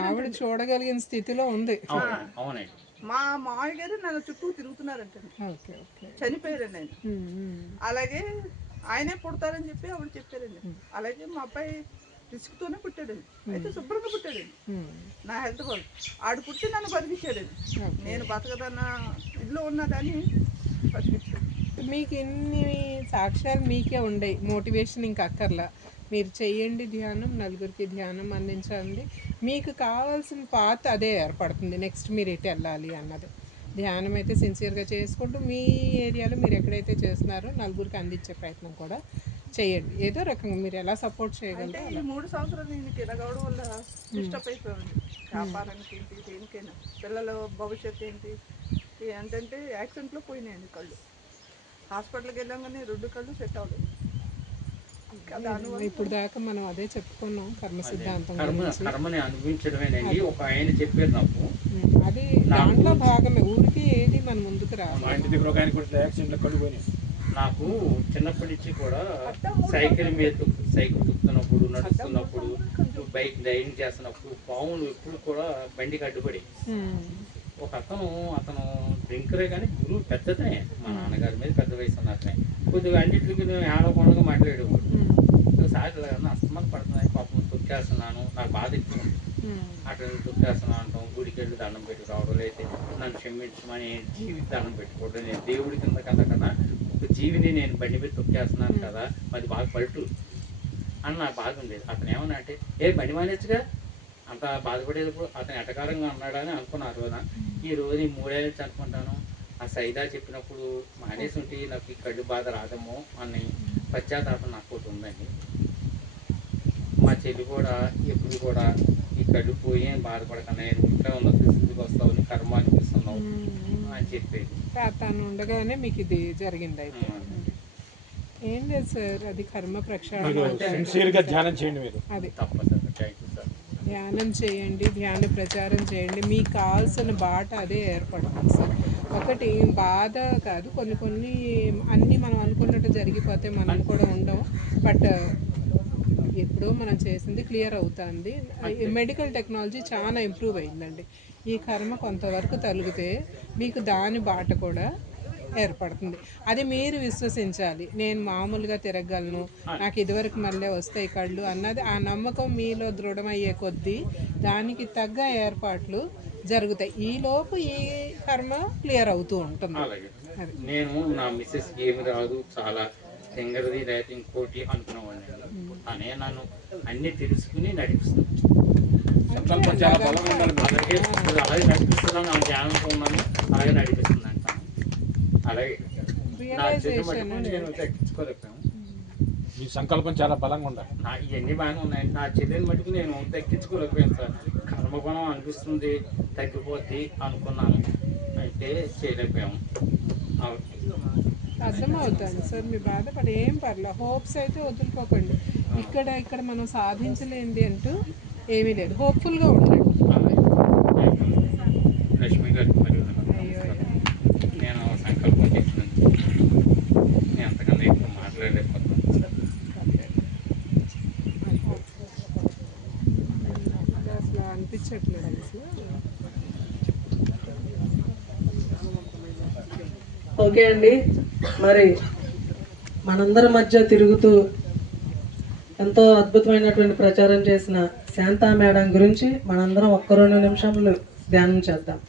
ఆవిడ చూడగలిగిన స్థితిలో ఉంది. మా మామయ్య గారు నన్ను చుట్టూ తిరుగుతున్నారంట, చనిపోయారండి ఆయన. అలాగే ఆయనే పుడతారని చెప్పి ఆవిడ చెప్పారండి. అలాగే మా అబ్బాయి రిస్క్తోనే పుట్టాడండి. అయితే శుభ్రంగా పుట్టాడండి. నా హెల్త్ వల్ల ఆడు పుట్టి నన్ను బతికించాడండి. నేను బతకదన్న ఇదిలో ఉన్నా కానీ బతికించాడు. మీకు ఇన్ని సాక్ష్యాలు మీకే ఉండయి, మోటివేషన్ ఇంకా అక్కర్లా. మీరు చెయ్యండి ధ్యానం, నలుగురికి ధ్యానం అందించండి. మీకు కావాల్సిన పాత అదే ఏర్పడుతుంది. నెక్స్ట్ మీరు ఎటు వెళ్ళాలి అన్నది ధ్యానం అయితే సిన్సియర్గా చేసుకుంటూ మీ ఏరియాలో మీరు ఎక్కడైతే చేస్తున్నారో నలుగురికి అందించే ప్రయత్నం కూడా చేయండి. ఏదో రకంగా మీరు ఎలా సపోర్ట్ చేయగలరు. ఈ 3 సంవత్సరాలు నేను ఇలా కావడం వల్ల డిస్టర్బ్ అయిపోయాను. వ్యాపారానికి ఏంటి, దేనికైనా, పిల్లల భవిష్యత్తు ఏంటి ఏంటంటే యాక్సిడెంట్లో పోయినాయండి కళ్ళు. హాస్పిటల్కి వెళ్ళాం కానీ 2 కళ్ళు సెట్ అవ్వలేదు. ఇప్పుడు దాకా మనం అదే చెప్పుకున్నాం, కర్మ సిద్ధాంతం కర్మని అనుభవించడమేనండి. ఒక ఆయన చెప్పారు నాకు, అది దాంట్లో భాగమే. ఊరికి ఏది మన ముందుకు రాదు. మా ఇంటి దగ్గర ఒక ఆయన కూడా యాక్సిడెంట్లో కళ్ళు పోయినాయి. నాకు చిన్నప్పటి నుంచి కూడా సైకిల్ మీద సైకిల్ తొక్కుతున్నప్పుడు, నడుస్తున్నప్పుడు, బైక్ డ్రైవింగ్ చేస్తున్నప్పుడు పాములు ఎప్పుడు కూడా బండికి అడ్డుపడి. ఒక అతను డ్రింకరే కానీ గురువు పెద్దదే, మా నాన్నగారి మీద పెద్ద వయసు ఉన్నట్లే. కొద్దిగా అన్నింటికి నేను ఏడవకుండా మాట్లాడేవాడు. సార్లు అస్తమానం పడుతున్నాయి, పాపం తొక్కేస్తున్నాను, నాకు బాధ ఎక్కువ. అట్లా తొక్కేస్తున్నాను అంటాం, గుడికి వెళ్ళి దండం పెట్టి రావడం, లేకపోతే నన్ను క్షమించమని జీవికి దండం పెట్టుకోవడం. నేను దేవుడి కింద కన్నా ఒక జీవిని నేను బండి మీద తొక్కేస్తున్నాను కదా, అది బాగా పల్టు అని నాకు బాధ ఉండేది. అతను ఏమన్నా అంటే బండి మానేచ్చుగా అంత బాధపడేటప్పుడు అతను ఎటకారంగా ఉన్నాడని అనుకున్నారు. ఈ రోజు ఈ 3 ఏళ్ళ నుంచి అనుకుంటాను, ఆ సైదా చెప్పినప్పుడు మానేసి ఉంటే నాకు ఈ కళ్ళు బాధ రాదేమో అని పశ్చాత్తాపం నాకు ఒకటి ఉందండి. మా చెల్లి కూడా ఎప్పుడు కూడా ఈ కళ్ళు పోయి ఏం బాధపడకన్నా ఇంట్లో ఉన్న స్థితికి వస్తావు, నీ కర్మ అనిపిస్తున్నావు అని చెప్పేది. తను ఉండగానే మీకు ఇది జరిగింది అయితే. ఏం లేదు సార్, అది కర్మ ప్రక్షాళన. సిన్సియర్గా ధ్యానం చేయండి మీరు. అది తప్పదు. Thank you sir. ధ్యానం చేయండి, ధ్యాన ప్రచారం చేయండి, మీకు కావాల్సిన బాట అదే ఏర్పడుతుంది సార్. ఒకటి బాధ కాదు, కొన్ని అన్నీ మనం అనుకున్నట్టు జరిగిపోతే మనం కూడా ఉండం. బట్ ఎప్పుడో మనం చేసింది క్లియర్ అవుతుంది. మెడికల్ టెక్నాలజీ చాలా ఇంప్రూవ్ అయిందండి. ఈ కర్మ కొంతవరకు తొలగితే మీకు దాని బాట కూడా ఏర్పడుతుంది. అది మీరు విశ్వసించాలి. నేను మామూలుగా తిరగలను, నాకు ఇదివరకు మళ్ళీ వస్తాయి కళ్ళు అన్నది ఆ నమ్మకం మీలో దృఢమయ్యే కొద్దీ దానికి తగ్గ ఏర్పాట్లు జరుగుతాయి. ఈలోపు ఈ కర్మ క్లియర్ అవుతూ ఉంటుంది. అలాగే నేను నా మిస్సెస్కి ఏమి రాదు, చాలా తెంగరది లేకపోతే ఇంకోటి అనుకునేవాడిని. అనే నన్ను అన్నీ తెలుసుకుని నడిపిస్తుంది. సంకల్పం చాలా బలంగా ఉండాలి. అలాగే నడిపిస్తున్నాను, నా ధ్యానంతో ఉన్నాను, అలాగే నడిపిస్తుంది అంటాను. అలాగే నా చెల్లి మటుకు నేను తగ్గించుకోలేకపోయాను. మీ సంకల్పం చాలా బలంగా ఉండాలి. నా ఇవన్నీ బాగానే ఉన్నాయి. నా చెల్లిని మటుకు నేను తగ్గించుకోలేకపోయాను సార్. కర్మగుణం అనిపిస్తుంది, తగ్గిపోద్ది అనుకున్నాను, అయితే చేయలేకపోయాము. అర్థమవుతుంది సార్ మీ బాధ. బట్ ఏం పర్లేదు, హోప్స్ అయితే వదులుకోకండి. ఇక్కడ మనం సాధించలేంది అంటూ ఏమీ లేదు. హోప్ఫుల్గా ఉండండి. లక్ష్మి గారికి మరియు నేను సంకల్పం చేసినాను. నేను అంతకన్నా ఎక్కువ మాట్లాడలేకపోతున్నాను. అసలు అనిపించట్లేదు అసలు. ఓకే అండి, మరి మనందరి మధ్య తిరుగుతూ ఎంతో అద్భుతమైనటువంటి ప్రచారం చేసిన శాంతా మేడం గురించి మనందరం 1-2 నిమిషాలు ధ్యానం చేద్దాం.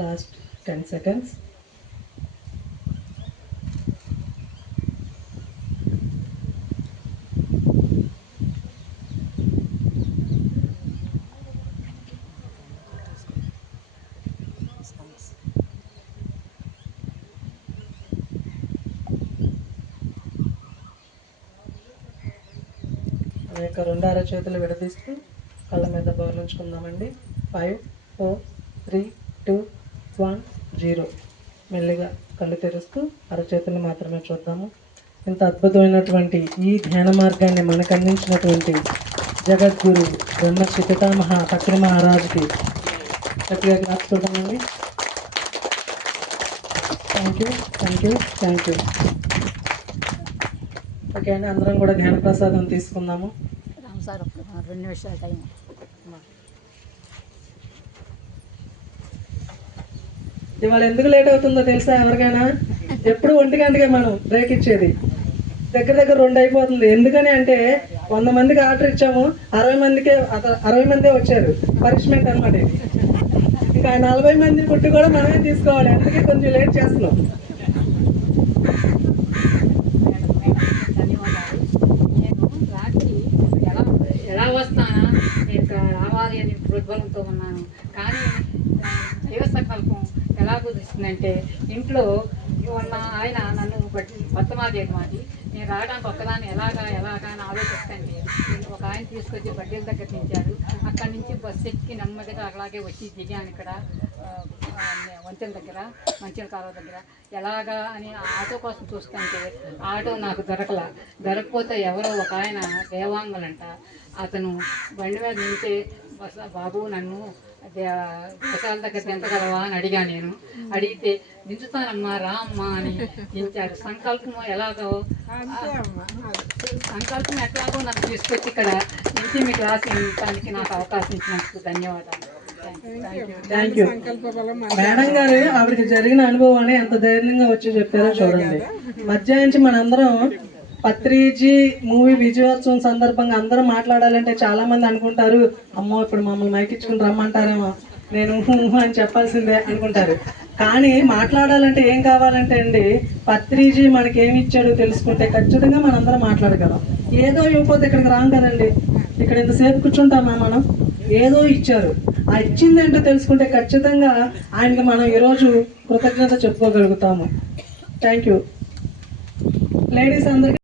Last 10 seconds. అనేక 2 అరచేతులు విడదీస్తూ కళ్ళ మీద బోర్లించుకుందామండి. 5 4 3 2 1 0. మెల్లిగా కళ్ళు తెరుస్తూ అరచేతులు మాత్రమే చూద్దాము. ఇంత అద్భుతమైనటువంటి ఈ ధ్యాన మార్గాన్ని మనకు అందించినటువంటి జగద్గురు బ్రహ్మర్షి పితామహ పత్రి మహారాజుకి గట్టిగా క్లాస్ చూద్దామండి. Thank you. ఓకే అండి, అందరం కూడా ధ్యాన ప్రసాదం తీసుకుందాము. సార్ 2 నిమిషాలు టైం. ఇవాళ ఎందుకు లేట్ అవుతుందో తెలుసా ఎవరికైనా? ఎప్పుడు 1 గంటకే మనం బ్రేక్ ఇచ్చేది, దగ్గర 2 అయిపోతుంది. ఎందుకని అంటే 100 మందికి ఆర్డర్ ఇచ్చాము, 60 మందే వచ్చారు. పనిష్మెంట్ అనమాట ఇది. ఇంకా 40 మంది పుట్టి కూడా మనమే తీసుకోవాలి, అందుకే కొంచెం లేట్ చేస్తున్నాం. ధన్యవాదాలు. నేను రాత్రి ఎలా వస్తానా, ఇంకా రావాలి అని ప్రోద్బలంతో ఉన్నాను. కానీ దైవ సంకల్పం ఎలా కుదురుతుందంటే, ఇంట్లో ఉన్న ఆయన నన్ను బద్దమాది అనమాట. నేను రావడానికి ఒక్కదాన్ని ఎలాగా అని ఆలోచిస్తుంటే ఒక ఆయన తీసుకొచ్చి బడ్డీల దగ్గర దించారు. అక్కడి నుంచి బస్సు ఎక్కి నెమ్మదిగా అలాగే వచ్చి దిగాను ఇక్కడ వంతెన దగ్గర, మంచిల కాలువ దగ్గర. ఎలాగా అని ఆటో కోసం చూస్తుంటే ఆటో నాకు దొరకకపోతే ఎవరో ఒక ఆయన దేవాంగులంట, అతను బండి మీద నింటే బాబు నన్ను బసాల దగ్గర దించగలవా అని అడిగా. నేను అడిగితే దించుతానమ్మా రా అమ్మా అని దించారు. సంకల్పం ఎలాగో నన్ను తీసుకొచ్చి ఇక్కడ నుంచి మీ క్లాస్ వినడానికి నాకు అవకాశం ఇచ్చినందుకు ధన్యవాదాలు. థ్యాంక్ యూ మేడం గారు. ఆవిడకి జరిగిన అనుభవాన్ని ఎంత ధైర్యంగా వచ్చి చెప్పారో చూడండి. మధ్యాహ్నం మనందరం పత్రిజీ మూవీ విజయోత్సవం సందర్భంగా అందరూ మాట్లాడాలంటే చాలా మంది అనుకుంటారు, అమ్మో ఇప్పుడు మమ్మల్ని మైకిచ్చుకుని రమ్మంటారేమో, నేను అని చెప్పాల్సిందే అనుకుంటారు. కానీ మాట్లాడాలంటే ఏం కావాలంటే అండి, పత్రిజీ మనకి ఏమి ఇచ్చాడో తెలుసుకుంటే ఖచ్చితంగా మనందరం మాట్లాడగలం. ఏదో ఇవ్వకపోతే ఇక్కడికి రాం కదండి, ఇక్కడ ఇంతసేపు కూర్చుంటామా మనం? ఏదో ఇచ్చారు, ఆ ఇచ్చింది ఏంటో తెలుసుకుంటే ఖచ్చితంగా ఆయనకి మనం ఈరోజు కృతజ్ఞత చెప్పుకోగలుగుతాము. థ్యాంక్ యూ లేడీస్ అందరికీ.